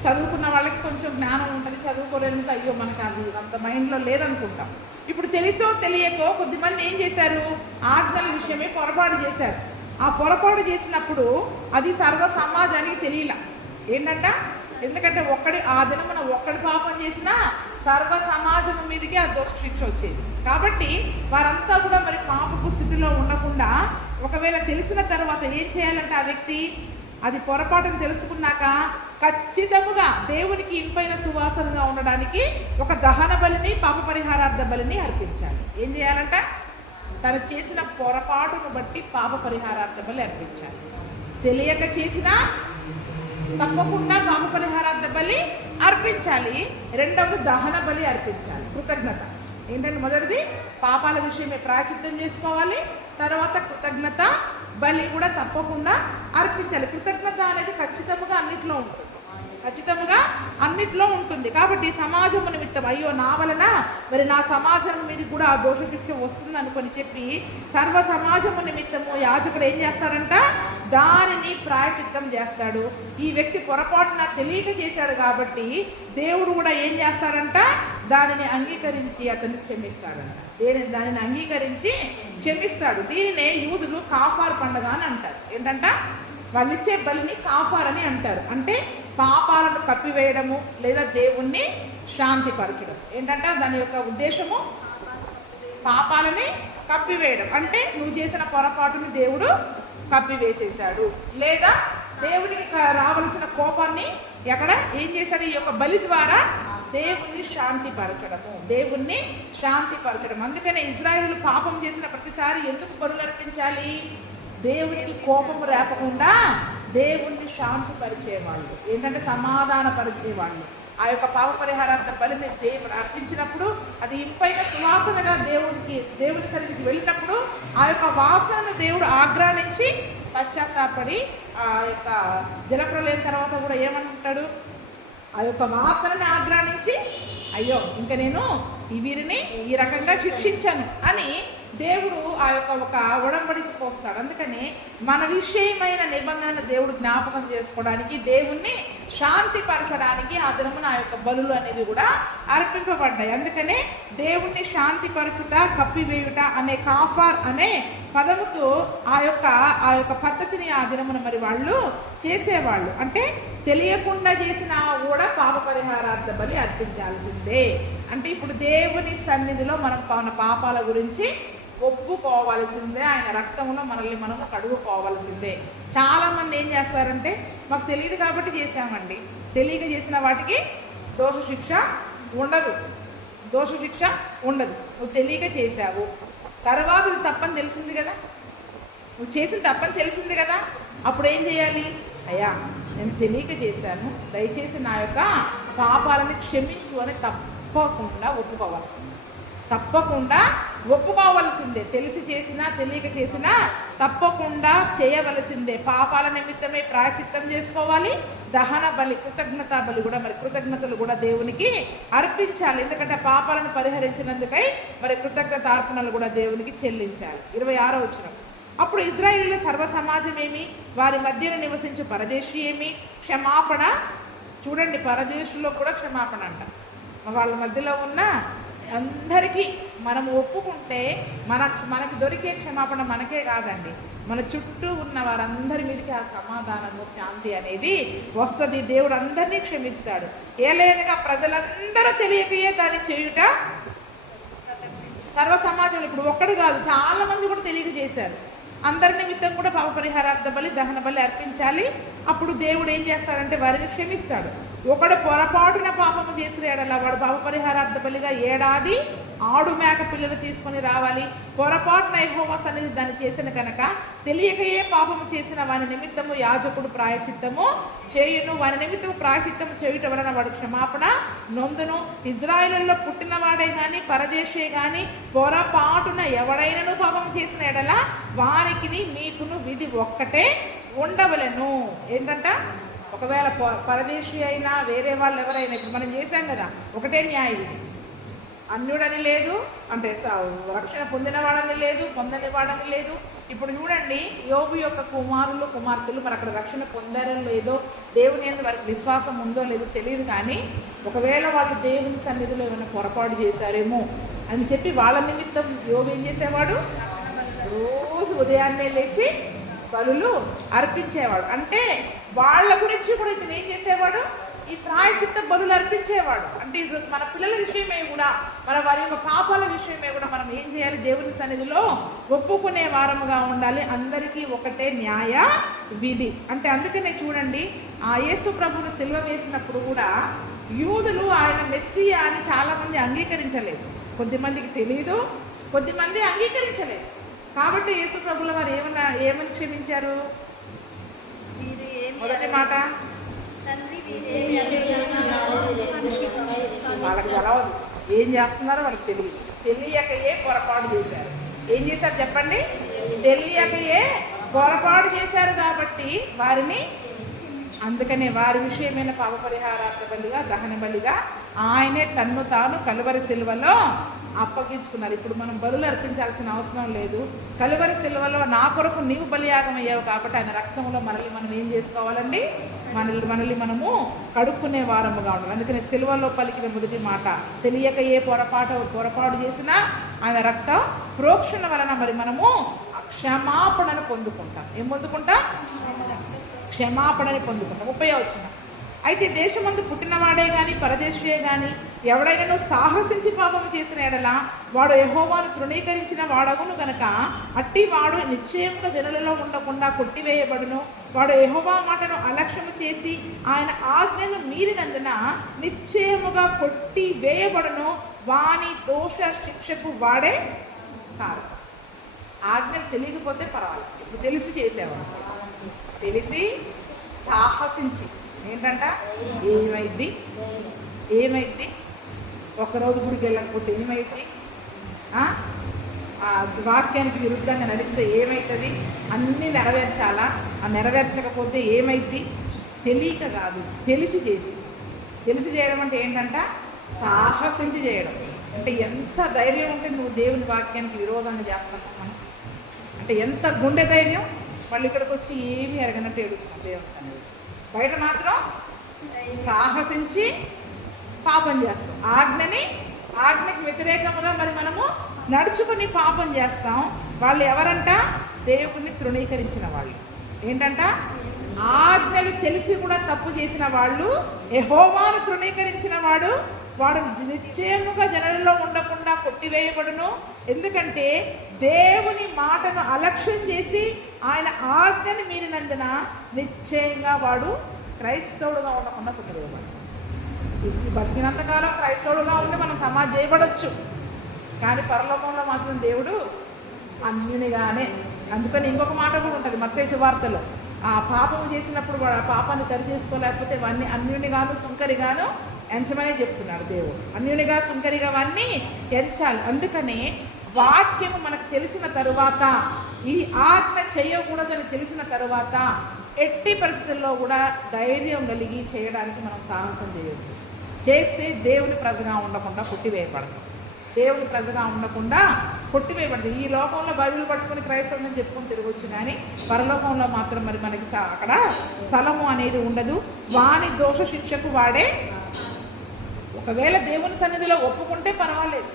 చదువుకున్న వాళ్ళకి కొంచెం జ్ఞానం ఉంటుంది, చదువుకోలేక అయ్యో మనకు అది అంత మైండ్లో లేదనుకుంటాం. ఇప్పుడు తెలుసో తెలియకో కొద్దిమంది ఏం చేశారు, ఆజ్ఞల విషయమే పొరపాటు చేశారు. ఆ పొరపాటు చేసినప్పుడు అది సర్వ సమాజానికి తెలియలా. ఏంటంట, ఎందుకంటే ఆ దినమున ఒక్కడి పాపం చేసినా సర్వ సమాజం మీదకి ఆ దోష శిక్ష వచ్చేది. కాబట్టి వారంతా కూడా మరి పాపపు స్థితిలో ఉండకుండా, ఒకవేళ తెలిసిన తర్వాత ఏం చేయాలంటే ఆ వ్యక్తి అది పొరపాటును తెలుసుకున్నాక ఖచ్చితంగా దేవునికి ఇంపైన సువాసనగా ఉండడానికి ఒక దహన బలిని, పాప పరిహారార్థ బలిని అర్పించాలి. ఏం చేయాలంట, తను చేసిన పొరపాటును బట్టి పాప పరిహారార్థ బలి అర్పించాలి. తెలియక చేసినా తప్పకుండా పాప పరిహారార్థ బలి అర్పించాలి. రెండవది దహన బలి అర్పించాలి. కృతజ్ఞత ఏంటంటే, మొదటిది పాపాల విషయమే ప్రాయశ్చిత్తం చేసుకోవాలి, తర్వాత కృతజ్ఞత బలి కూడా తప్పకుండా అర్పించాలి. కృతజ్ఞత అనేది ఖచ్చితంగా అన్నిట్లో ఉంటుంది. కాబట్టి సమాజము నిమిత్తం అయ్యో నా వలన మరి నా సమాజం మీద కూడా ఆ దోష శిక్ష వస్తుంది అనుకొని చెప్పి సర్వ సమాజము నిమిత్తము యాజకుడు ఏం చేస్తాడంట, దానిని ప్రాయశ్చిత్తం చేస్తాడు. ఈ వ్యక్తి పొరపాటున తెలియక చేశాడు కాబట్టి దేవుడు కూడా ఏం చేస్తాడంట, దానిని అంగీకరించి అతన్ని క్షమిస్తాడంట. దానిని అంగీకరించి క్షమిస్తాడు. దీనినే యూదులు కాఫార్ పండుగ అని అంటారు. ఏంటంట, వాళ్ళు ఇచ్చే బలిని కాఫార్ అని అంటారు. అంటే పాపాలను కప్పివేయడము లేదా దేవుణ్ణి శాంతిపరచడం. ఏంటంటే దాని యొక్క ఉద్దేశము పాపాలని కప్పివేయడం. అంటే నువ్వు చేసిన పొరపాటుని దేవుడు కప్పివేసేశాడు, లేదా దేవునికి రావలసిన కోపాన్ని ఎక్కడ ఏం చేశాడు, ఈ యొక్క బలి ద్వారా దేవుణ్ణి శాంతిపరచడం. అందుకనే ఇశ్రాయేలు పాపం చేసిన ప్రతిసారి ఎందుకు బలులు అర్పించాలి, దేవునికి కోపం రేపకుండా దేవుణ్ణి శాంతిపరిచేవాళ్ళు, ఏంటంటే సమాధానపరిచేవాళ్ళు. ఆ యొక్క పాప పరిహారార్థ బలిని దేవుడు అర్పించినప్పుడు అది ఇంపైన సువాసనగా దేవుని సన్నిధికి వెళ్ళినప్పుడు ఆ యొక్క వాసనను దేవుడు ఆగ్రహించి పశ్చాత్తాపడి ఆ యొక్క జలప్రలయం తర్వాత కూడా ఏమంటాడు, ఆ యొక్క వాసనని ఆగ్రహించి అయ్యో ఇంకా నేను వీరిని ఈ రకంగా శిక్షించను అని దేవుడు ఆ యొక్క ఒక ఉడంబడికి పోస్తాడు. అందుకని మన విషయమైన నిబంధనను దేవుడు జ్ఞాపకం చేసుకోవడానికి, దేవుణ్ణి శాంతిపరచడానికి ఆ దినమున ఆ యొక్క బలులు అనేవి కూడా అర్పింపబడ్డాయి. అందుకనే దేవుణ్ణి శాంతిపరచుట, కప్పివేయుట అనే కాఫార్ అనే పదముతో ఆ యొక్క పద్ధతిని ఆ దినమున మరి వాళ్ళు చేసేవాళ్ళు. అంటే తెలియకుండా చేసిన కూడా పాప పరిహారార్థ బలి అర్పించాల్సిందే. అంటే ఇప్పుడు దేవుని సన్నిధిలో మనం మన పాపాల గురించి ఒప్పుకోవాల్సిందే, ఆయన రక్తంలో మనల్ని మనము కడుగుకోవాల్సిందే. చాలామంది ఏం చేస్తారంటే, మాకు తెలియదు కాబట్టి చేసామండి, తెలియక చేసిన వాటికి దోష శిక్ష ఉండదు. నువ్వు తెలియక చేసావు, తర్వాత ఇది తప్పని తెలిసింది కదా, నువ్వు చేసిన తప్పని తెలిసింది కదా, అప్పుడు ఏం చేయాలి, అయ్యా నేను తెలియక చేశాను, దయచేసి నా యొక్క పాపాలని క్షమించు అని తప్పకుండా ఒప్పుకోవలసిందే. తెలిసి చేసినా తెలియక చేసినా తప్పకుండా చేయవలసిందే. పాపాల నిమిత్తమే ప్రాయశ్చిత్తం చేసుకోవాలి. దహన బలి, కృతజ్ఞతా బలి కూడా, మరి కృతజ్ఞతలు కూడా దేవునికి అర్పించాలి. ఎందుకంటే పాపాలను పరిహరించినందుకై మరి కృతజ్ఞత అర్పణలు కూడా దేవునికి చెల్లించాలి. 26వ వచనం, అప్పుడు ఇశ్రాయేలీయుల సర్వ సమాజం ఏమి, వారి మధ్యన నివసించు పరదేశీ ఏమి క్షమాపణ. చూడండి, పరదేశుల్లో కూడా క్షమాపణ అంట. వాళ్ళ మధ్యలో ఉన్న అందరికీ మనం ఒప్పుకుంటే మనకి దొరికే క్షమాపణ మనకే కాదండి, మన చుట్టూ ఉన్న వారందరి మీదకి ఆ సమాధానము, శాంతి అనేది వస్తుంది. దేవుడు అందరినీ క్షమిస్తాడు. ఏలైనగా ప్రజలందరూ తెలియకయే దాన్ని చేయుట సర్వ సమాజంలో. ఇప్పుడు ఒక్కడు కాదు, చాలా మంది కూడా తెలియక చేశారు. అందరి నిమిత్తం కూడా పాప పరిహారార్థ బలి, దహన బలి అర్పించాలి. అప్పుడు దేవుడు ఏం చేస్తాడంటే వారిని క్షమిస్తాడు. ఒకడు పొరపాటున పాపము చేసిన ఎడల వాడు పాప పరిహారార్థ బలిగా ఏడాది ఆడు మేక పిల్లలు తీసుకొని రావాలి. పొరపాటున యెహోవా సన్నిధి దాన్ని చేసిన కనుక తెలియకయే పాపము చేసిన వాని నిమిత్తము యాజకుడు ప్రాయశ్చిత్తము చేయును. వాని నిమిత్తము ప్రాయశ్చిత్తము చేయుట వలన వాడు క్షమాపణ నొందును. ఇజ్రాయేలులో పుట్టినవాడే కానీ పరదేశే కానీ పొరపాటున ఎవడైనను పాపము చేసిన ఎడల వానికి మీకును విధి ఒక్కటే ఉండవలెను. ఏంటంట, ఒకవేళ పరదేశీ అయినా వేరే వాళ్ళు ఎవరైనా, ఇప్పుడు మనం చేశాం కదా, ఒకటే న్యాయ విధి. అన్యుడని లేదు, అంటే రక్షణ పొందినవాడని లేదు, పొందని వాడని లేదు. ఇప్పుడు చూడండి, యోబు యొక్క కుమారులు కుమార్తెలు మరి అక్కడ రక్షణ పొందారో లేదో, దేవుని యందు వారికి విశ్వాసం ఉందో లేదో తెలియదు. కానీ ఒకవేళ వాళ్ళు దేవుని సన్నిధిలో ఏమైనా పొరపాటు చేశారేమో అని చెప్పి వాళ్ళ నిమిత్తం యోబు ఏం చేసేవాడు, రోజు ఉదయాన్నే లేచి బలులు అర్పించేవాడు. అంటే వాళ్ళ గురించి కూడా ఇతను ఏం చేసేవాడు, ఈ ప్రాయశ్చిత్త బలులు అర్పించేవాడు. అంటే ఈరోజు మన పిల్లల విషయమే కూడా, మన వారి యొక్క పాపాల విషయమే కూడా మనం ఏం చేయాలి, దేవుని సన్నిధిలో ఒప్పుకునే వారముగా ఉండాలి. అందరికీ ఒకటే న్యాయ విధి. అంటే అందుకనే చూడండి, ఆ యేసు ప్రభువును సిలువ వేసినప్పుడు కూడా యూదులు ఆయన మెస్సియా అని చాలామంది అంగీకరించలేదు. కొద్దిమందికి తెలియదు, కొద్దిమంది అంగీకరించలేదు. కాబట్టి యేసు ప్రభుల వారు ఏమని క్షమించారు? మొదటి మాట, వాళ్ళకి తెలవదు, ఏం చేస్తున్నారో వాళ్ళకి తెలియదు. తెలియకయే పొరపాటు చేశారు. ఏం చేశారు చెప్పండి? తెలియకయే పొరపాటు చేశారు కాబట్టి వారిని, అందుకనే వారి విషయమైన పాప పరిహారార్థ బలిగా, దహన బలిగా ఆయనే తన్ను తాను కలువరి సిలువలో అప్పగించుకున్నారు. ఇప్పుడు మనం బలులు అర్పించాల్సిన అవసరం లేదు. కలువరి సిలువలో నా కొరకు నీవు బలియాగం అయ్యావు కాబట్టి ఆయన రక్తంలో మనల్ని మనం ఏం చేసుకోవాలండి, మనల్ని మనము కడుక్కునే వారముగా ఉండాలి. అందుకని సిలువలో పలికిన మొదటి మాట, తెలియక ఏ పొరపాటు చేసినా ఆయన రక్త ప్రోక్షణ వలన మరి మనము క్షమాపణను పొందుకుంటాం. ఏం పొందుకుంటాం? క్షమాపణని పొందుకుంటాం. 30వ వచనం, అయితే దేశమందు పుట్టినవాడే కానీ పరదేశీయే కానీ ఎవడైనా సాహసించి పాపము చేసిన ఎడల వాడు యెహోవాను తృణీకరించిన వాడగును గనక అట్టి వాడు నిశ్చయముగా జనులలో ఉండకుండా కొట్టివేయబడును. వాడు యెహోవా మాటను అలక్ష్యము చేసి ఆయన ఆజ్ఞను మీరినందున నిశ్చయముగా కొట్టివేయబడును. వాని దోష శిక్షకు వాడే కాదు. ఆజ్ఞలు తెలియకపోతే పర్వాలేదు, ఇప్పుడు తెలిసి చేసేవాడు, తెలిసి సాహసించి ఏంటంట, ఏమైద్ది ఒక్కరోజు గుడికి వెళ్ళకపోతే ఏమైద్ది, వాక్యానికి విరుద్ధంగా నడిస్తే ఏమవుతుంది, అన్నీ నెరవేర్చాలా, ఆ నెరవేర్చకపోతే ఏమైద్ది. తెలియక కాదు, తెలిసి చేయడం అంటే ఏంటంట, సాహసించి చేయడం. అంటే ఎంత ధైర్యం ఉంటే నువ్వు దేవుని వాక్యానికి విరోధంగా చేస్తాను అంటే ఎంత గుండె ధైర్యం. వాళ్ళు ఇక్కడికి వచ్చి ఏమీ ఎరగనట్టు ఏడుస్తాం దేవుని సన్నిధిలో. బయట మాత్రం సాహసించి పాపం చేస్తాం. ఆజ్ఞకి వ్యతిరేకంగా మరి మనము నడుచుకుని పాపం చేస్తాం. వాళ్ళు ఎవరంట, దేవుని తృణీకరించిన వాళ్ళు. ఏంటంట, ఆజ్ఞలు తెలిసి కూడా తప్పు చేసిన వాళ్ళు. యెహోవాను తృణీకరించిన వాడు నిశ్చయముగా జనులలో ఉండకుండా కొట్టివేయబడును. ఎందుకంటే దేవుని మాటను అలక్ష్యం చేసి ఆయన ఆజ్ఞని మీరినందున నిశ్చయంగా వాడు క్రైస్తవుడుగా ఉండకుండా కొట్టివేయబడు. బతికినంతకాలం క్రైస్తవుడుగా ఉండి మనం సమాజం చేయబడవచ్చు, కానీ పరలోకంలో మాత్రం దేవుడు అన్యునిగానే. అందుకని ఇంకొక మాట కూడా ఉంటుంది మత్తయి సువార్తలో, ఆ పాపం చేసినప్పుడు వాడు ఆ పాపాన్ని సరి చేసుకోలేకపోతే వాడిని అన్యునిగాను సుంకరిగాను ఎంచమనే చెప్తున్నాడు దేవుడు. అన్యునిగా సుంకరిగా వాడిని ఎంచాలి. అందుకనే వాక్యము మనకు తెలిసిన తరువాత, ఈ ఆజ్ఞ చేయకూడదని తెలిసిన తరువాత ఎట్టి పరిస్థితుల్లో కూడా ధైర్యం కలిగి చేయడానికి మనం సాహసం చేయొద్దు. చేస్తే దేవుని ప్రజగా ఉండకుండా కొట్టివేయబడతాం. దేవుని ప్రజగా ఉండకుండా కొట్టివేయబడుతుంది. ఈ లోకంలో బైబిల్ పట్టుకుని క్రైస్తవుని చెప్పుకొని తిరగొచ్చు, కానీ పరలోకంలో మాత్రం మరి మనకి అక్కడ స్థలము అనేది ఉండదు. వాని దోష శిక్షకు వాడే. ఒకవేళ దేవుని సన్నిధిలో ఒప్పుకుంటే పర్వాలేదు,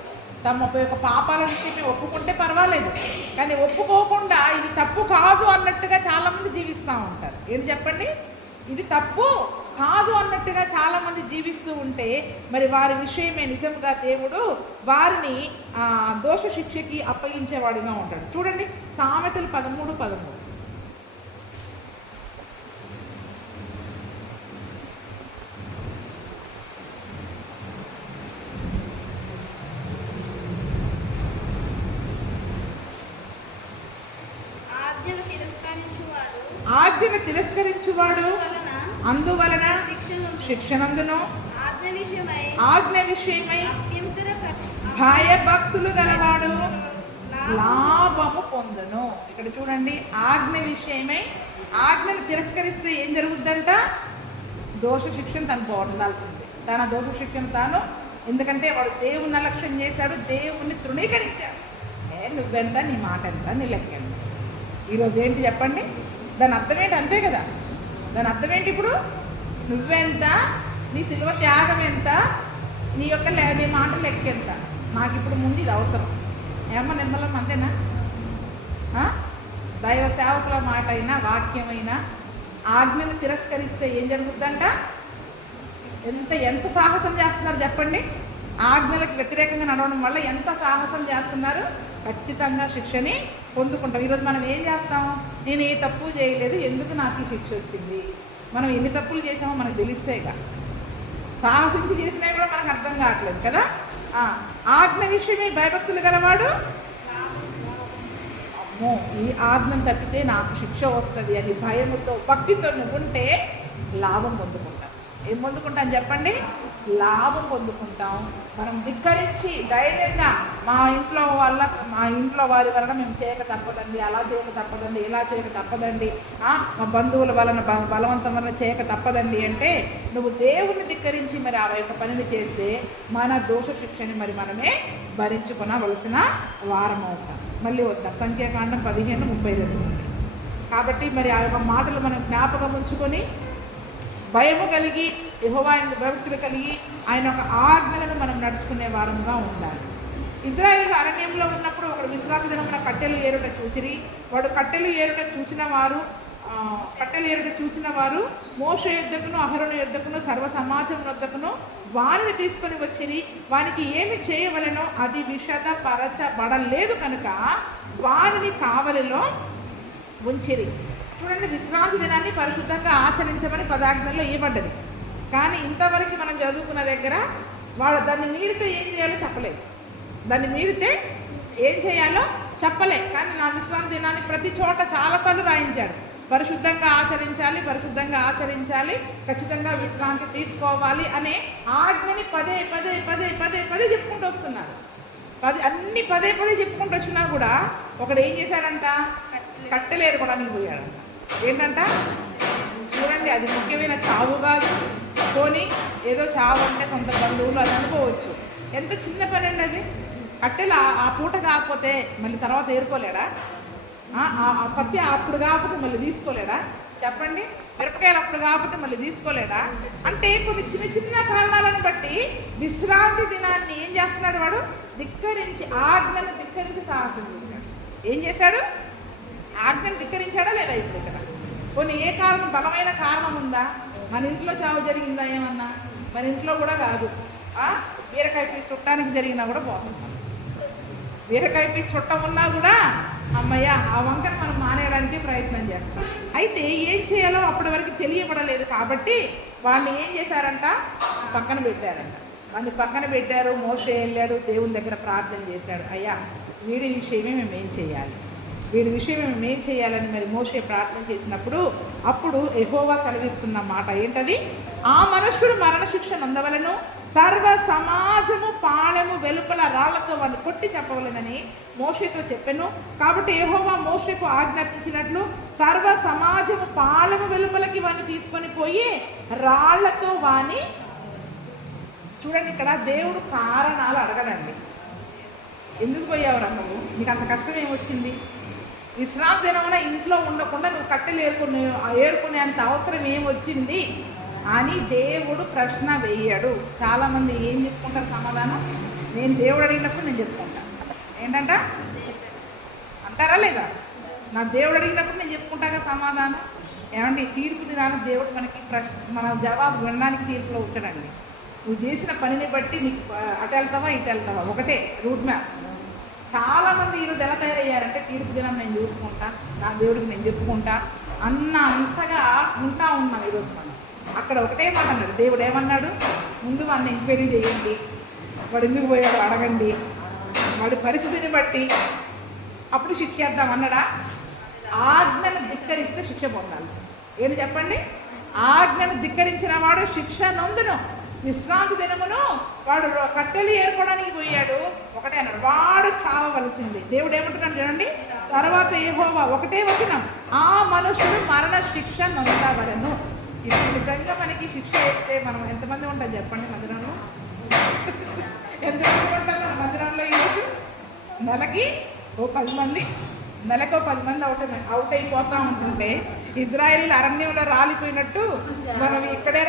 తమ యొక్క పాపాల విషయమే ఒప్పుకుంటే పర్వాలేదు, కానీ ఒప్పుకోకుండా ఇది తప్పు కాదు అన్నట్టుగా చాలామంది జీవిస్తూ ఉంటారు. ఏంటి చెప్పండి? ఇది తప్పు కాదు అన్నట్టుగా చాలామంది జీవిస్తూ ఉంటే మరి వారి విషయమే నిజంగా దేవుడు వారిని దోష శిక్షకి అప్పగించేవాడిగా ఉంటాడు. చూడండి సామెతలు 13:13. ఆజ్ఞను తిరస్కరించువాడు అందువలన శిక్షనందును ఆజ్ఞ విషయమై భయభక్తులు గలవాడు లాభము పొందును. ఇక్కడ చూడండి, ఆజ్ఞ విషయమై ఆజ్ఞను తిరస్కరిస్తే ఏం జరుగుద్దంట? దోష శిక్షణ తను పొందాల్సిందే. తన దోష శిక్షణ తాను, ఎందుకంటే వాడు దేవుని అలక్ష్యం చేశాడు, దేవుణ్ణి తృణీకరించాడు. నువ్వెంత, నీ మాట ఎంత, నీ లెక్క ఎంత. ఈరోజు ఏంటి చెప్పండి? దాని అర్థం ఏంటి? అంతే కదా, దాని అర్థం ఏంటి? ఇప్పుడు నువ్వెంత, నీ సిలువ త్యాగం ఎంత, నీ యొక్క నీ మాట లెక్క ఎంత. నాకు ఇప్పుడు ముందు ఇది అవసరం. ఏమో నిర్మలం అంతేనా? దైవ సేవకుల మాట అయినా వాక్యమైనా ఆజ్ఞను తిరస్కరిస్తే ఏం జరుగుద్దంట? ఎంత సాహసం చేస్తున్నారు చెప్పండి? ఆజ్ఞలకు వ్యతిరేకంగా నడవడం వల్ల ఎంత సాహసం చేస్తున్నారు? ఖచ్చితంగా శిక్షని పొందుకుంటాం. ఈరోజు మనం ఏం చేస్తాం? నేను ఏ తప్పు చేయలేదు, ఎందుకు నాకు ఈ శిక్ష వచ్చింది? మనం ఎన్ని తప్పులు చేసామో మనకు తెలిస్తేగా. సాహసించి చేసినా కూడా మనకు అర్థం కావట్లేదు కదా. ఆజ్ఞ విషయమే భయభక్తులు గలవాడు, అమ్మో ఈ ఆజ్ఞను తప్పితే నాకు శిక్ష వస్తుంది అని భయముతో భక్తితో నువ్వు ఉంటే లాభం పొందుకుంటాం. ఏం పొందుకుంటాం చెప్పండి? లాభం పొందుకుంటాం. మనం ధిక్కరించి ధైర్యంగా మా ఇంట్లో వారి వలన మేము చేయక తప్పదండి, అలా చేయక తప్పదండి, ఇలా చేయక తప్పదండి, మా బంధువుల వలన బలవంతం వలన చేయక తప్పదండి అంటే నువ్వు దేవుణ్ణి ధిక్కరించి మరి ఆ యొక్క పనిని చేస్తే మన దోష శిక్షని మరి మనమే భరించుకునవలసిన వారం అవుతాం. మళ్ళీ వద్దాం సంఖ్యాకాండం 15:32. కాబట్టి మరి ఆ యొక్క మాటలు మనం జ్ఞాపకం ఉంచుకొని భయము కలిగి యెహోవా భక్తులు కలిగి ఆయన ఒక ఆజ్ఞలను మనం నడుచుకునే వారంగా ఉండాలి. ఇజ్రాయేలు అరణ్యంలో ఉన్నప్పుడు ఒకడు విశ్రాంత దినమున కట్టెలు ఏరుట చూచిరి. వాడు కట్టెలు ఏరుట చూచిన వారు మోషే యుద్ధకును అహరోను యుద్ధకును సర్వ సమాజం వద్దకును వారిని తీసుకొని వచ్చిరి. వానికి ఏమి చేయవలెనో అది విషదపరచబడలేదు కనుక వారిని కావలిలో ఉంచిరి. చూడండి, విశ్రాంతి దినాన్ని పరిశుద్ధంగా ఆచరించమని 10 ఆజ్ఞల్లో ఇవ్వబడ్డది. కానీ ఇంతవరకు మనం చదువుకున్న దగ్గర వాడు దాన్ని మీరితే ఏం చేయాలో చెప్పలేదు. దాన్ని మీరితే ఏం చేయాలో చెప్పలే. కానీ నా విశ్రాంతి దినాన్ని ప్రతి చోట చాలాసార్లు రాయించాడు. పరిశుద్ధంగా ఆచరించాలి, పరిశుద్ధంగా ఆచరించాలి, ఖచ్చితంగా విశ్రాంతి తీసుకోవాలి అనే ఆజ్ఞని పదే చెప్పుకుంటూ వస్తున్నారు. అన్ని పదే చెప్పుకుంటూ వచ్చినా కూడా ఒకడు ఏం చేశాడంట? కట్టెలు ఏరుకోవడానికి పోయాడంట. ఏంటంట? చూడండి, అది ముఖ్యమైన చావు కాదు. పోనీ ఏదో చావు అంటే సొంత బంధువులు అది అనుకోవచ్చు. ఎంత చిన్న పని అండి అది. కట్టెలు ఆ పూట కాకపోతే మళ్ళీ తర్వాత ఏరుకోలేడా? ఆ పత్తి అప్పుడు కాకపోతే మళ్ళీ తీసుకోలేడా? చెప్పండి. మిరపకాయలు అప్పుడు కాకపోతే మళ్ళీ తీసుకోలేడా? అంటే కొన్ని చిన్న కారణాలను బట్టి విశ్రాంతి దినాన్ని ఏం చేస్తున్నాడు? వాడు ఆజ్ఞను ధిక్కరించి సాహసం చేశాడు. ఏం చేశాడు? ఆజ్ఞను ధిక్కరించాడా లేదా? ఇప్పుడు ఇక్కడ కొన్ని ఏ కారణం, బలమైన కారణం ఉందా? మన ఇంట్లో చావు జరిగిందా ఏమన్నా? మన ఇంట్లో కూడా కాదు, బీరకాయ పీస్ చుట్టానికి జరిగినా కూడా పోతున్నాం. బీరకాయ పీస్ చుట్టం ఉన్నా కూడా అమ్మయ్య ఆ వంకను మనం మానేయడానికి ప్రయత్నం చేస్తాం. అయితే ఏం చేయాలో అప్పటి వరకు తెలియబడలేదు కాబట్టి వాళ్ళని ఏం చేశారంట? పక్కన పెట్టారంట. వాళ్ళని పక్కన పెట్టారు. మోషే వెళ్ళాడు, దేవుని దగ్గర ప్రార్థన చేశాడు, అయ్యా వీడి విషయమే మేము ఏం చేయాలి? వీడి విషయం మేం చేయాలని మరి మోషే ప్రార్థన చేసినప్పుడు అప్పుడు యెహోవా సెలవిస్తున్న మాట ఏంటది? ఆ మనుష్యుడు మరణశిక్ష నొందవలను, సర్వ సమాజము పాళెము వెలుపల రాళ్లతో వాళ్ళు కొట్టి చెప్పవలనని మోషేతో చెప్పెను. కాబట్టి యెహోవా మోషేకు ఆజ్ఞాపించినట్లు సర్వ సమాజము పాళెము వెలుపలకి వాని తీసుకొని పోయి రాళ్లతో వాని. చూడండి, ఇక్కడ దేవుడు కారణాలు అడగడండి. ఎందుకు పోయావురా నువ్వు, నీకు అంత కష్టం ఏమొచ్చింది? విశ్రాంతి దినమున ఇంట్లో ఉండకుండా నువ్వు కట్టెలు ఏరుకునేంత అవసరం ఏమొచ్చింది అని దేవుడు ప్రశ్న వేయడు. చాలామంది ఏం చెప్పుకుంటారు సమాధానం? నేను దేవుడు అడిగినప్పుడు నేను చెప్పుకుంటా. ఏంటంట అంటారా లేదా? నా దేవుడు అడిగినప్పుడు నేను చెప్పుకుంటాగా సమాధానం. ఏమండి, తీర్పు దినాన్ని దేవుడు మనకి మన జవాబు వినడానికి తీర్పులో ఉంటాడండి. నువ్వు చేసిన పనిని బట్టి నీకు అటు వెళ్తావా ఇటు వెళ్తావా ఒకటే రూట్ మ్యాప్. చాలామంది ఈరోజు ఎలా తయారయ్యారంటే తీర్పు దినం నేను చూసుకుంటా, నా దేవుడికి నేను చెప్పుకుంటా అంతగా ఉన్నాం ఈరోజు మనం. అక్కడ ఒకటే మాట అన్నాడు దేవుడు. ఏమన్నాడు? ముందు వాడిని ఎంక్వైరీ చేయండి, వాడు ఎందుకు పోయాడు అడగండి, వాడి పరిస్థితిని బట్టి అప్పుడు శిక్షేద్దాం అన్నాడా? ఆజ్ఞను ధిక్కరిస్తే శిక్ష పొందాలి. ఏంటి చెప్పండి? ఆజ్ఞను ధిక్కరించిన వాడు శిక్ష నొందును. విశ్రాంతి దినమును వాడు కట్టెలు ఏరుకోవడానికి పోయాడు, ఒకటే అన్నాడు, వాడు చావవలసింది. దేవుడు ఏమంటున్నాడు చూడండి, తర్వాత యెహోవా ఒకటే వచనం, ఆ మనుషుడు మరణ శిక్ష నొందవలెను. ఇప్పుడు నిజంగా మనకి శిక్ష వేస్తే మనం ఎంతమంది ఉంటాం చెప్పండి మందిరంలో? ఎంతమంది ఉంటాం మన మందిరంలో ఈరోజు? నెలకి ఓ 10 మంది, నెలకో 10 మంది అవుట్ అయిపోతూ ఉంటుంటే ఇజ్రాయేల్ అరణ్యంలో రాలిపోయినట్టు మనం ఇక్కడే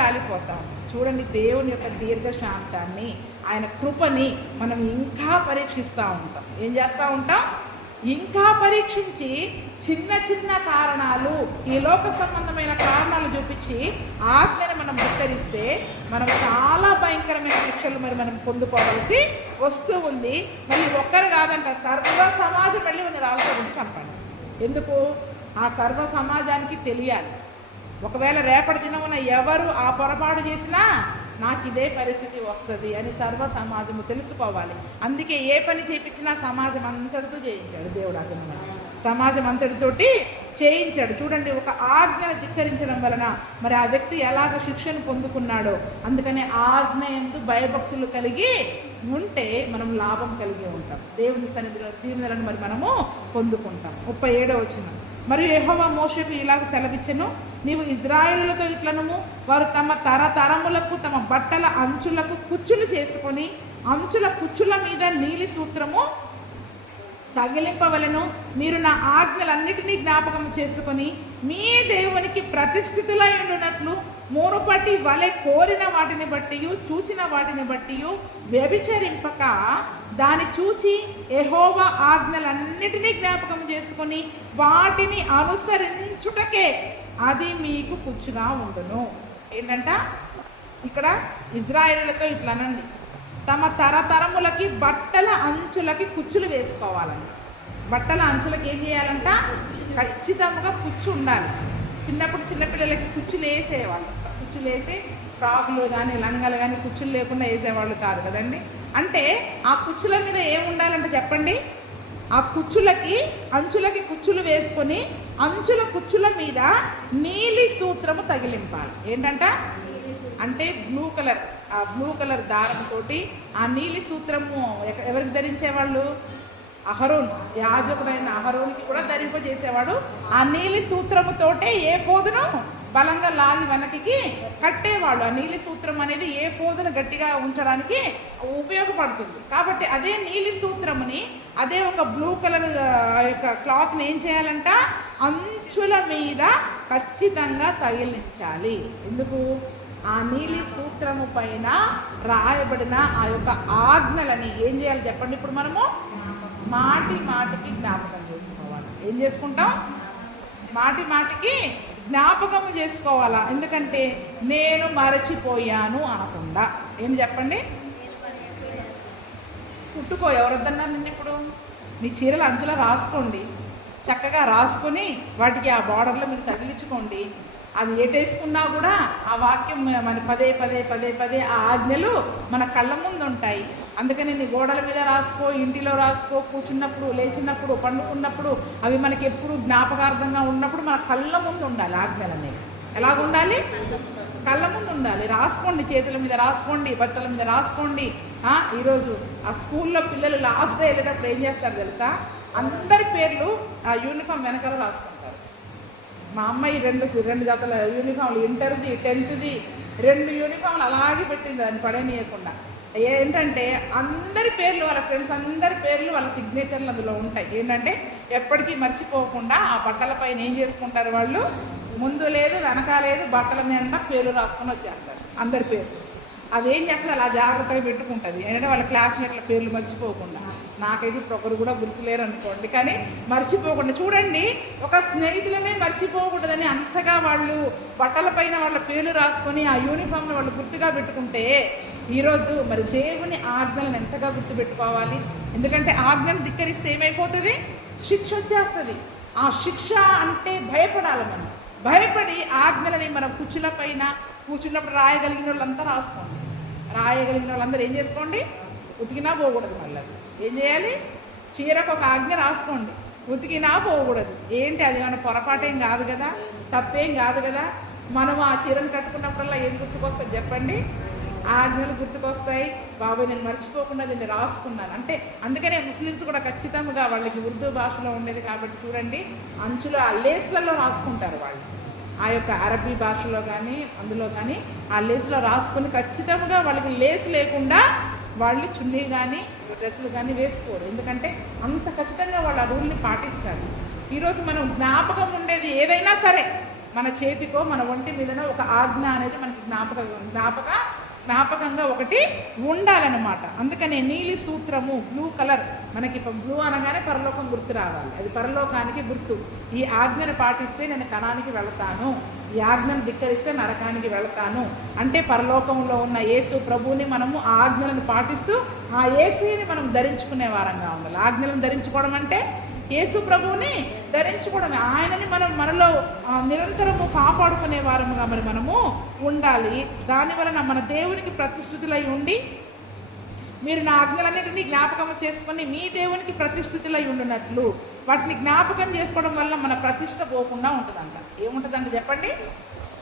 రాలిపోతాం. చూడండి, దేవుని యొక్క దీర్ఘశాంతాన్ని, ఆయన కృపని మనం ఇంకా పరీక్షిస్తూ ఉంటాం. ఏం చేస్తూ ఉంటాం? ఇంకా పరీక్షించి చిన్న చిన్న కారణాలు, ఈ లోక సంబంధమైన కారణాలు చూపించి ఆజ్ఞను మనం ధిక్కరిస్తే మనం చాలా భయంకరమైన శిక్షలు మనం పొందుకోవాల్సి వస్తూ ఉంది. మళ్ళీ ఒక్కరు కాదంట, సర్వ సమాజం వెళ్ళి మన రాళ్ళతో గురించి చంపండి. ఎందుకు? ఆ సర్వ సమాజానికి తెలియాలి, ఒకవేళ రేపటి దినమున ఎవరు ఆ పొరపాటు చేసినా నాకు ఇదే పరిస్థితి వస్తుంది అని సర్వ సమాజము తెలుసుకోవాలి. అందుకే ఏ పని చేయించినా సమాజం అంతటితో చేయించాడు దేవుడు. ఆ దినమున సమాజం అంతటితోటి చేయించాడు. చూడండి, ఒక ఆజ్ఞను ధిక్కరించడం వలన మరి ఆ వ్యక్తి ఎలాగ శిక్షను పొందుకున్నాడో. అందుకనే ఆజ్ఞ యందు భయభక్తులు కలిగి ఉంటే మనం లాభం కలిగి ఉంటాం. దేవుని సన్నిధిలో దీవెనలను మరి మనము పొందుకుంటాం. 37వ వచనం, మరియు యెహోవా మోషేకు ఇలాగ సెలవిచ్చెను, నీవు ఇజ్రాయేలులతో ఇట్లనము, వారు తమ తరతరములకు తమ బట్టల అంచులకు కుచ్చులు చేసుకొని అంచుల కుచ్చుల మీద నీలి సూత్రము తగిలింపవలను. మీరు నా ఆజ్ఞలన్నిటినీ జ్ఞాపకం చేసుకొని మీ దేవునికి ప్రతిష్ఠితులై ఉండునట్లు మునుపటి వలె కోరిన వాటిని బట్టి చూచిన వాటిని బట్టి వ్యభిచరింపక దాన్ని చూచి యెహోవా ఆజ్ఞలన్నిటినీ జ్ఞాపకం చేసుకొని వాటిని అనుసరించుటకే అది మీకు కుచ్చుగా ఉండును. ఏంటంట ఇక్కడ? ఇజ్రాయేలులతో ఇట్లనండి, తమ తరతరములకి బట్టల అంచులకి కుచ్చులు వేసుకోవాలంట. బట్టల అంచులకి ఏం చేయాలంట? ఖచ్చితంగా కుచ్చు ఉండాలి. చిన్నప్పుడు చిన్నపిల్లలకి కుచ్చులు వేసేవాళ్ళు. కుచ్చులు వేసి ఫ్రాకులు కానీ లంగలు కానీ కుచ్చులు లేకుండా వేసేవాళ్ళు కాదు కదండి. అంటే ఆ కుచ్చుల మీద ఏం ఉండాలంటే చెప్పండి, ఆ కుచ్చులకి అంచులకి కుచ్చులు వేసుకొని అంచుల కుచ్చుల మీద నీలి సూత్రము తగిలింపాలి. ఏంటంట? అంటే ఆ బ్లూ కలర్ దారంతో ఆ నీలి సూత్రము ఎవరికి ధరించేవాళ్ళు? అహరోన్, యాజకుడైన అహరోన్కి కూడా ధరింపజేసేవాడు. ఆ నీలి సూత్రముతోటే ఏ ఫోదును బలంగా లాగి వెనక్కి కట్టేవాళ్ళు. ఆ నీలి సూత్రం అనేది ఏ ఫోదును గట్టిగా ఉంచడానికి ఉపయోగపడుతుంది. కాబట్టి అదే నీలి సూత్రముని, అదే ఒక బ్లూ కలర్ యొక్క క్లాత్ని ఏం చేయాలంట? అంచుల మీద ఖచ్చితంగా తగిలించాలి. ఎందుకు? ఆ నీలి సూత్రము పైన రాయబడిన ఆ యొక్క ఆజ్ఞలని ఏం చేయాలి చెప్పండి? ఇప్పుడు మనము మాటి మాటికి జ్ఞాపకం చేసుకోవాలి. ఏం చేసుకుంటాం? మాటి మాటికి జ్ఞాపకం చేసుకోవాలా. ఎందుకంటే నేను మరచిపోయాను అనకుండా. ఏంటి చెప్పండి? కుట్టుకో. ఎవరొద్దన్నారు నిన్న? ఇప్పుడు మీ చీరలు అంచులా రాసుకోండి, చక్కగా రాసుకొని వాటికి ఆ బార్డర్లో మీరు తగిలించుకోండి. అది ఏటేసుకున్నా కూడా ఆ వాక్యం మన పదే పదే పదే పదే ఆ ఆజ్ఞలు మన కళ్ళ ముందు ఉంటాయి. అందుకని నీ గోడల మీద రాసుకో, ఇంటిలో రాసుకో, కూర్చున్నప్పుడు, లేచినప్పుడు, పండుకున్నప్పుడు అవి మనకి ఎప్పుడు జ్ఞాపకార్థంగా ఉన్నప్పుడు మన కళ్ళ ముందు ఉండాలి. ఆజ్ఞలు అనేవి ఎలాగ ఉండాలి? కళ్ళ ముందు ఉండాలి. రాసుకోండి, చేతుల మీద రాసుకోండి, బట్టల మీద రాసుకోండి. ఈరోజు ఆ స్కూల్లో పిల్లలు లాస్ట్ డే వెళ్ళేటప్పుడు ఏం చేస్తారు తెలుసా? అందరి పేర్లు ఆ యూనిఫామ్ వెనకాల రాసుకుంటారు. మా అమ్మాయి రెండు జతల యూనిఫామ్లు, ఇంటర్ది 10th 2 యూనిఫామ్లు అలాగే పెట్టింది, దాన్ని పడనీయకుండా. ఏంటంటే అందరి పేర్లు, వాళ్ళ ఫ్రెండ్స్ అందరి పేర్లు, వాళ్ళ సిగ్నేచర్లు అందులో ఉంటాయి. ఏంటంటే ఎప్పటికీ మర్చిపోకుండా ఆ బట్టల పైన ఏం చేసుకుంటారు వాళ్ళు, ముందు లేదు వెనక లేదు, బట్టల నిండా పేర్లు రాసుకొని వచ్చేస్తారు అందరి పేర్లు. అదేం చేస్తుంది, అలా జాగ్రత్తగా పెట్టుకుంటుంది. ఏంటంటే వాళ్ళ క్లాస్మేట్ల పేర్లు మర్చిపోకుండా. నాకైతే ఇప్పుడు ఒకరు కూడా గుర్తులేరు అనుకోండి, కానీ మర్చిపోకుండా. చూడండి, ఒక స్నేహితులనే మర్చిపోకూడదని అంతగా వాళ్ళు బట్టల పైన వాళ్ళ పేర్లు రాసుకొని ఆ యూనిఫామ్ని వాళ్ళు గుర్తుగా పెట్టుకుంటే, ఈరోజు మరి దేవుని ఆజ్ఞలను ఎంతగా గుర్తుపెట్టుకోవాలి. ఎందుకంటే ఆజ్ఞను ధిక్కరిస్తే ఏమైపోతుంది, శిక్ష వచ్చేస్తుంది. ఆ శిక్ష అంటే భయపడాలి. మనం భయపడి ఆజ్ఞలని మనం కుర్చీల పైన కూర్చున్నప్పుడు రాయగలిగిన వాళ్ళంతా రాసుకోండి. రాయగలిగిన వాళ్ళందరూ ఏం చేసుకోండి, ఉతికినా పోకూడదు. మళ్ళీ ఏం చేయాలి, చీరకు ఒక ఆజ్ఞ రాసుకోండి, ఉతికినా పోకూడదు. ఏంటి, అది మన పొరపాటేం కాదు కదా, తప్పేం కాదు కదా. మనం ఆ చీరను కట్టుకున్నప్పుడల్లా ఏం గుర్తుకొస్తుంది చెప్పండి, ఆజ్ఞలు గుర్తుకొస్తాయి. బాబు నేను మర్చిపోకుండా దీన్ని రాసుకున్నాను అంటే. అందుకనే ముస్లిమ్స్ కూడా ఖచ్చితంగా వాళ్ళకి ఉర్దూ భాషలో ఉండేది కాబట్టి చూడండి, అంచులో ఆ లేస్లలో రాసుకుంటారు వాళ్ళు. ఆ యొక్క అరబీ భాషలో కానీ అందులో కానీ ఆ లేస్లో రాసుకొని ఖచ్చితంగా వాళ్ళకి లేస్ లేకుండా వాళ్ళు చున్నీ కానీ డ్రెస్సులు కానీ వేసుకోరు. ఎందుకంటే అంత ఖచ్చితంగా వాళ్ళు ఆ రూల్ని పాటిస్తారు. ఈరోజు మనం జ్ఞాపకం ఉండేది ఏదైనా సరే, మన చేతికో మన ఒంటి మీదనో ఒక ఆజ్ఞ అనేది మనకి జ్ఞాపకంగా ఒకటి ఉండాలన్నమాట. అందుకనే నీలి సూత్రము, బ్లూ కలర్, మనకి ఇప్పుడు బ్లూ అనగానే పరలోకం గుర్తు రావాలి. అది పరలోకానికి గుర్తు. ఈ ఆజ్ఞను పాటిస్తే నేను కణానికి వెళతాను, ఈ ఆజ్ఞను ధిక్కరిస్తే నరకానికి వెళతాను అంటే పరలోకంలో ఉన్న యేసు ప్రభువుని మనము ఆ ఆజ్ఞలను పాటిస్తూ ఆ యేసుని మనం ధరించుకునే వారంగా ఉండాలి. ఆజ్ఞలను ధరించుకోవడం అంటే యేసు ప్రభువుని ధరించుకోవడమే. ఆయనని మనలో నిరంతరము కాపాడుకునే వారముగా మనము ఉండాలి. దానివలన మన దేవునికి ప్రతిష్ఠితులై ఉండి, మీరు నా ఆజ్ఞలన్నిటినీ జ్ఞాపకం చేసుకొని మీ దేవునికి ప్రతిష్ఠితులై ఉండినట్లు, వాటిని జ్ఞాపకం చేసుకోవడం వల్ల మన ప్రతిష్ఠ పోకుండా ఉంటుందంట. ఏముంటుందంట చెప్పండి,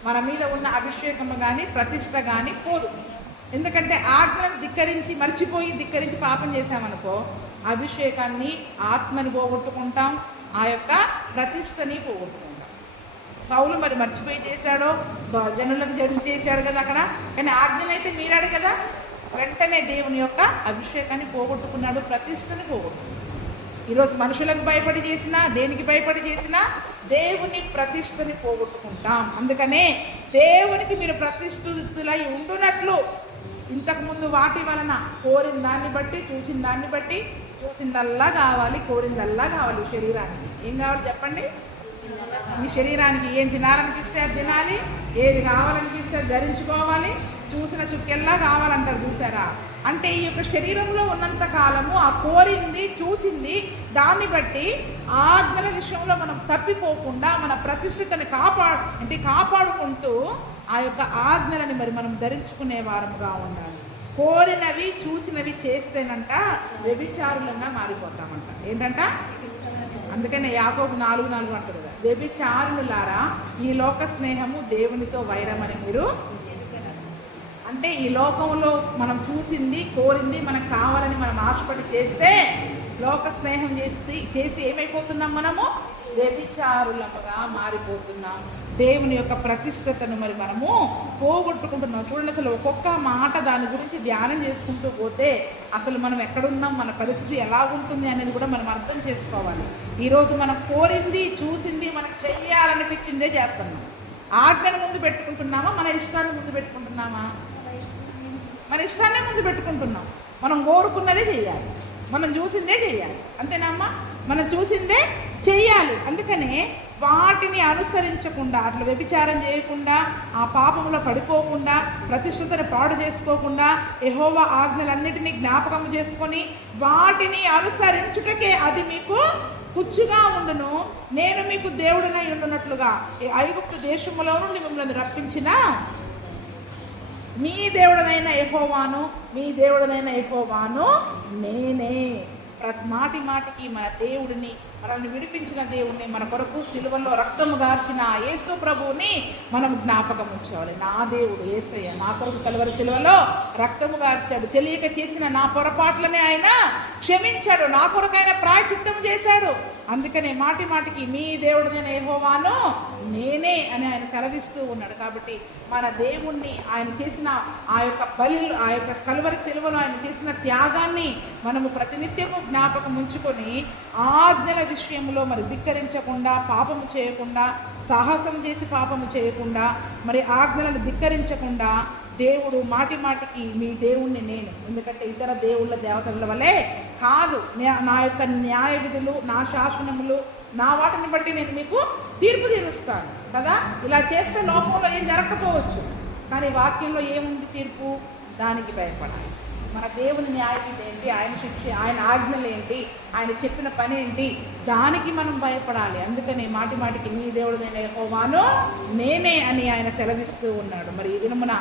మన మీద ఉన్న అభిషేకము కానీ ప్రతిష్ఠ కానీ పోదు. ఎందుకంటే ఆజ్ఞను ధిక్కరించి పాపం చేశామనుకో, అభిషేకాన్ని, ఆత్మని పోగొట్టుకుంటాం, ఆ యొక్క ప్రతిష్టని పోగొట్టుకుంటాం. సౌలు మరి మర్చిపోయి చేశాడో, జనులకు జడిసి చేశాడు కదా అక్కడ, కానీ ఆజ్ఞనైతే మీరాడు కదా, వెంటనే దేవుని యొక్క అభిషేకాన్ని పోగొట్టుకున్నాడు, ప్రతిష్టని పోగొట్టుకున్నాడు. ఈరోజు మనుషులకు భయపడి చేసినా, దేనికి భయపడి చేసినా దేవుని ప్రతిష్టని పోగొట్టుకుంటాం. అందుకనే దేవునికి మీరు ప్రతిష్ఠితులై ఉండునట్లు, ఇంతకుముందు వాటి వలన కోరిన దాన్ని బట్టి, చూసిన దాన్ని బట్టి, చూసిందల్లా కావాలి, కోరిందల్లా కావాలి. శరీరానికి ఏం కావాలి చెప్పండి, ఈ శరీరానికి ఏం తినాలనిపిస్తే అది తినాలి, ఏది కావాలనిపిస్తే అది ధరించుకోవాలి, చూసిన చుక్కెల్లా కావాలంటారు చూసారా. అంటే ఈ యొక్క శరీరంలో ఉన్నంత కాలము ఆ కోరింది, చూచింది, దాన్ని బట్టి ఆజ్ఞల విషయంలో మనం తప్పిపోకుండా మన ప్రతిష్ఠితని కాపాడుకుంటూ ఆ యొక్క ఆజ్ఞలని మరి మనం ధరించుకునే వారముగా ఉండాలి. కోరినవి చూచినవి చేస్తేనంట వ్యభిచారులంగా మారిపోతామంట. ఏంటంట, అందుకనే యాకోబు 4:4 అంటారు కదా, వ్యభిచారులారా ఈ లోక స్నేహము దేవునితో వైరమని మీరు. అంటే ఈ లోకంలో మనం చూసింది, కోరింది, మనకు కావాలని మనం ఆశపడి చేస్తే లోక స్నేహం చేసి ఏమైపోతున్నాం, మనము వ్యభిచారులముగా మారిపోతున్నాం. దేవుని యొక్క ప్రతిష్టతను మరి మనము పోగొట్టుకుంటున్నాం. చూడండి, అసలు ఒక్కొక్క మాట దాని గురించి ధ్యానం చేసుకుంటూ పోతే అసలు మనం ఎక్కడున్నాం, మన పరిస్థితి ఎలా ఉంటుంది అనేది కూడా మనం అర్థం చేసుకోవాలి. ఈరోజు మనం కోరింది, చూసింది, మనకు చెయ్యాలనిపించిందే చేస్తున్నాం. ఆజ్ఞను ముందు పెట్టుకుంటున్నామా, మన ఇష్టాన్ని ముందు పెట్టుకుంటున్నామా? మన ఇష్టాన్నే ముందు పెట్టుకుంటున్నాం. మనం కోరుకున్నదే చెయ్యాలి, మనం చూసిందే చెయ్యాలి. అంతేనమ్మా, మనం చూసిందే చెయ్యాలి. అందుకనే వాటిని అనుసరించకుండా, అట్లా వ్యభిచారం చేయకుండా, ఆ పాపంలో పడిపోకుండా, ప్రతిష్ఠతను పాడు చేసుకోకుండా, యెహోవా ఆజ్ఞలన్నిటినీ జ్ఞాపకం చేసుకొని వాటిని అనుసరించుటకే అది మీకు పుచ్చుగా ఉండును. నేను మీకు దేవుడినై ఉండునట్లుగా ఐగుప్తు దేశములో నుండి మిమ్మల్ని రప్పించిన మీ దేవుడనైన యెహోవాను మీ దేవుడనైన యెహోవాను నేనే. మాటి మాటికి మన దేవుడిని, మనల్ని విడిపించిన దేవుడిని, మన కొరకు సిలువలో రక్తము గార్చిన యేసు ప్రభువుని మనం జ్ఞాపకం ఉంచుకోవాలి. నా దేవుడు యేసయ్య నా కొరకు కలువరి సిలువలో రక్తము గార్చాడు. తెలియక చేసిన నా పొరపాట్లనే ఆయన క్షమించాడు. నా కొరకు ఆయన ప్రాయశ్చిత్తం చేశాడు. అందుకనే మాటి మాటికి మీ దేవుడినైన యెహోవాను నేనే అని ఆయన సెలవిస్తూ ఉన్నాడు. కాబట్టి మన దేవుణ్ణి, ఆయన చేసిన ఆ యొక్క బలిలు, ఆ యొక్క కలువరి సిలువలో ఆయన చేసిన త్యాగాన్ని మనము ప్రతినిత్యము జ్ఞాపకం ఉంచుకొని ఆజ్ఞల విషయంలో మరి ధిక్కరించకుండా, పాపము చేయకుండా, సాహసం చేసి పాపము చేయకుండా, మరి ఆజ్ఞలను ధిక్కరించకుండా దేవుడు మాటి మాటికి మీ దేవుణ్ణి నేను, ఎందుకంటే ఇతర దేవుళ్ళ దేవతల వలె కాదు, నా యొక్క న్యాయ విధులు, నా శాసనములు, నా వాటిని బట్టి నేను మీకు తీర్పు తీరుస్తాను కదా. ఇలా చేస్తే లోకంలో ఏం జరగకపోవచ్చు, కానీ వాక్యంలో ఏముంది తీర్పు? దానికి భయపడాలి. మన దేవుని న్యాయవిధి ఏంటి, ఆయన శిక్ష, ఆయన ఆజ్ఞలు ఏంటి, ఆయన చెప్పిన పని ఏంటి, దానికి మనం భయపడాలి. అందుకని మాటి మాటికి నీ దేవుడైన యెహోవాను నేనే అని ఆయన సెలవిస్తూ ఉన్నాడు. మరి ఈ దినమున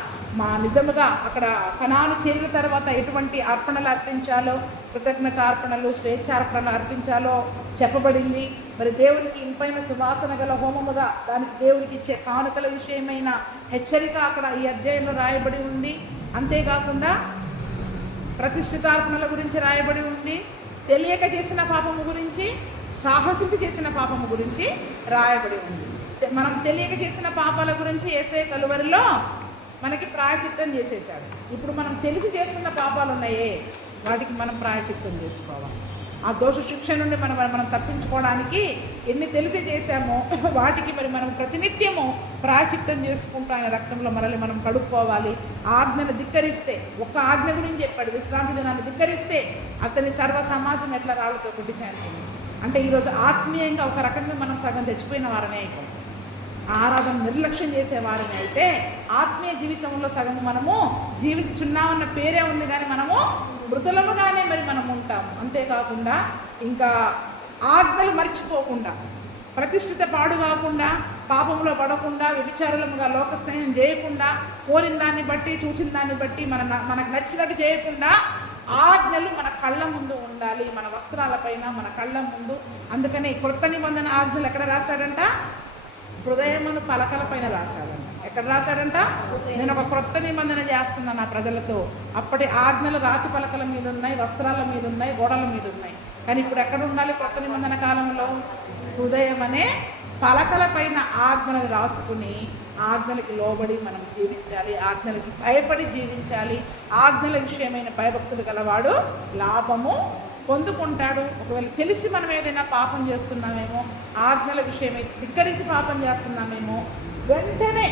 నిజముగా అక్కడ కనాను చేరిన తర్వాత ఎటువంటి అర్పణలు అర్పించాలో, కృతజ్ఞత అర్పణలు, స్వేచ్ఛార్పణలు అర్పించాలో చెప్పబడింది. మరి దేవునికి ఇంపైన సువాసన గల హోమముగా దానికి దేవునికి ఇచ్చే కానుకల విషయమైన హెచ్చరిక అక్కడ ఈ అధ్యాయంలో రాయబడి ఉంది. అంతేకాకుండా ప్రతిష్ఠితార్పణల గురించి రాయబడి ఉంది. తెలియక చేసిన పాపము గురించి, సాహసించి చేసిన పాపము గురించి రాయబడి ఉంది. మనం తెలియక చేసిన పాపాల గురించి యేసయ్య కలువరిలో మనకి ప్రాయశ్చిత్తం చేసేసాడు. ఇప్పుడు మనం తెలిసి చేస్తున్న పాపాలు ఉన్నాయే, వాటికి మనం ప్రాయశ్చిత్తం చేసుకోవాలి. ఆ దోష శిక్ష నుండి మనం తప్పించుకోవడానికి ఎన్ని తెలిసి చేశామో వాటికి మరి మనం ప్రతినిత్యము ప్రాయశ్చిత్తం చేసుకుంటూ ఆయన రక్తంలో మనల్ని మనం కడుక్కోవాలి. ఆజ్ఞను ధిక్కరిస్తే, ఒక్క ఆజ్ఞ గురించి చెప్పాడు, విశ్రాంతి దినాన్ని ధిక్కరిస్తే అతని సర్వ సమాజం ఎట్లా రాళ్ళతో కొట్టి చేస్తుంది. అంటే ఈరోజు ఆత్మీయంగా ఒక రకంగా మనం సగం తెచ్చిపోయిన వారమే అయిపోయి, ఆరాధన నిర్లక్ష్యం చేసే వారిని అయితే ఆత్మీయ జీవితంలో సగం మనము జీవించున్నామన్న పేరే ఉంది, కానీ మనము మృతులముగానే మరి మనం ఉంటాము. అంతేకాకుండా ఇంకా ఆజ్ఞలు మర్చిపోకుండా, ప్రతిష్ఠిత పాడు కాకుండా, పాపంలో పడకుండా, వ్యభిచారులముగా లోక స్నేహం చేయకుండా, కోరిన దాన్ని బట్టి, చూసిన దాన్ని బట్టి మనకు నచ్చినట్టు చేయకుండా ఆజ్ఞలు మన కళ్ళ ముందు ఉండాలి, మన వస్త్రాలపైన, మన కళ్ళ ముందు. అందుకని క్రొత్త నిబంధన ఆజ్ఞలు ఎక్కడ రాశాడంట? హృదయమును పలకల పైన రాశాడంట. ఎక్కడ రాశాడంట? నేను ఒక క్రొత్త నిబంధన చేస్తున్నా నా ప్రజలతో. అప్పటి ఆజ్ఞలు రాతి పలకల మీద ఉన్నాయి, వస్త్రాల మీద ఉన్నాయి, గోడల మీద ఉన్నాయి. కానీ ఇప్పుడు ఎక్కడ ఉండాలి? క్రొత్త నిబంధన కాలంలో హృదయం అనే పలకల పైన ఆజ్ఞలు రాసుకుని ఆజ్ఞలకి లోబడి మనం జీవించాలి, ఆజ్ఞలకి భయపడి జీవించాలి. ఆజ్ఞల విషయమైన భయభక్తులు గలవాడు లాభము పొందుకుంటాడు. ఒకవేళ తెలిసి మనం ఏదైనా పాపం చేస్తున్నామేమో, ఆజ్ఞల విషయమై ధిక్కరించి పాపం చేస్తున్నామేమో, వెంటనే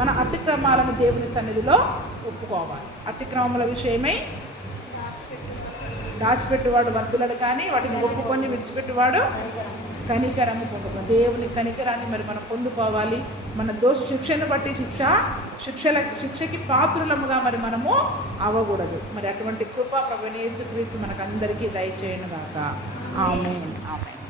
మన అతిక్రమాలను దేవుని సన్నిధిలో ఒప్పుకోవాలి. అతిక్రమముల విషయమై దాచిపెట్టువాడు వర్ధులడు, కానీ వాటిని ఒప్పుకొని విడిచిపెట్టువాడు కనికరము పొందుకోవాలి. దేవుని కనికరాన్ని మరి మనం పొందుకోవాలి. మన దోష శిక్షను బట్టి శిక్షకి పాత్రులముగా మరి మనము అవ్వకూడదు. మరి అటువంటి కృప ప్రభువైన యేసుక్రీస్తు మనకు అందరికీ దయచేయును గాక. ఆమేన్. ఆమేన్.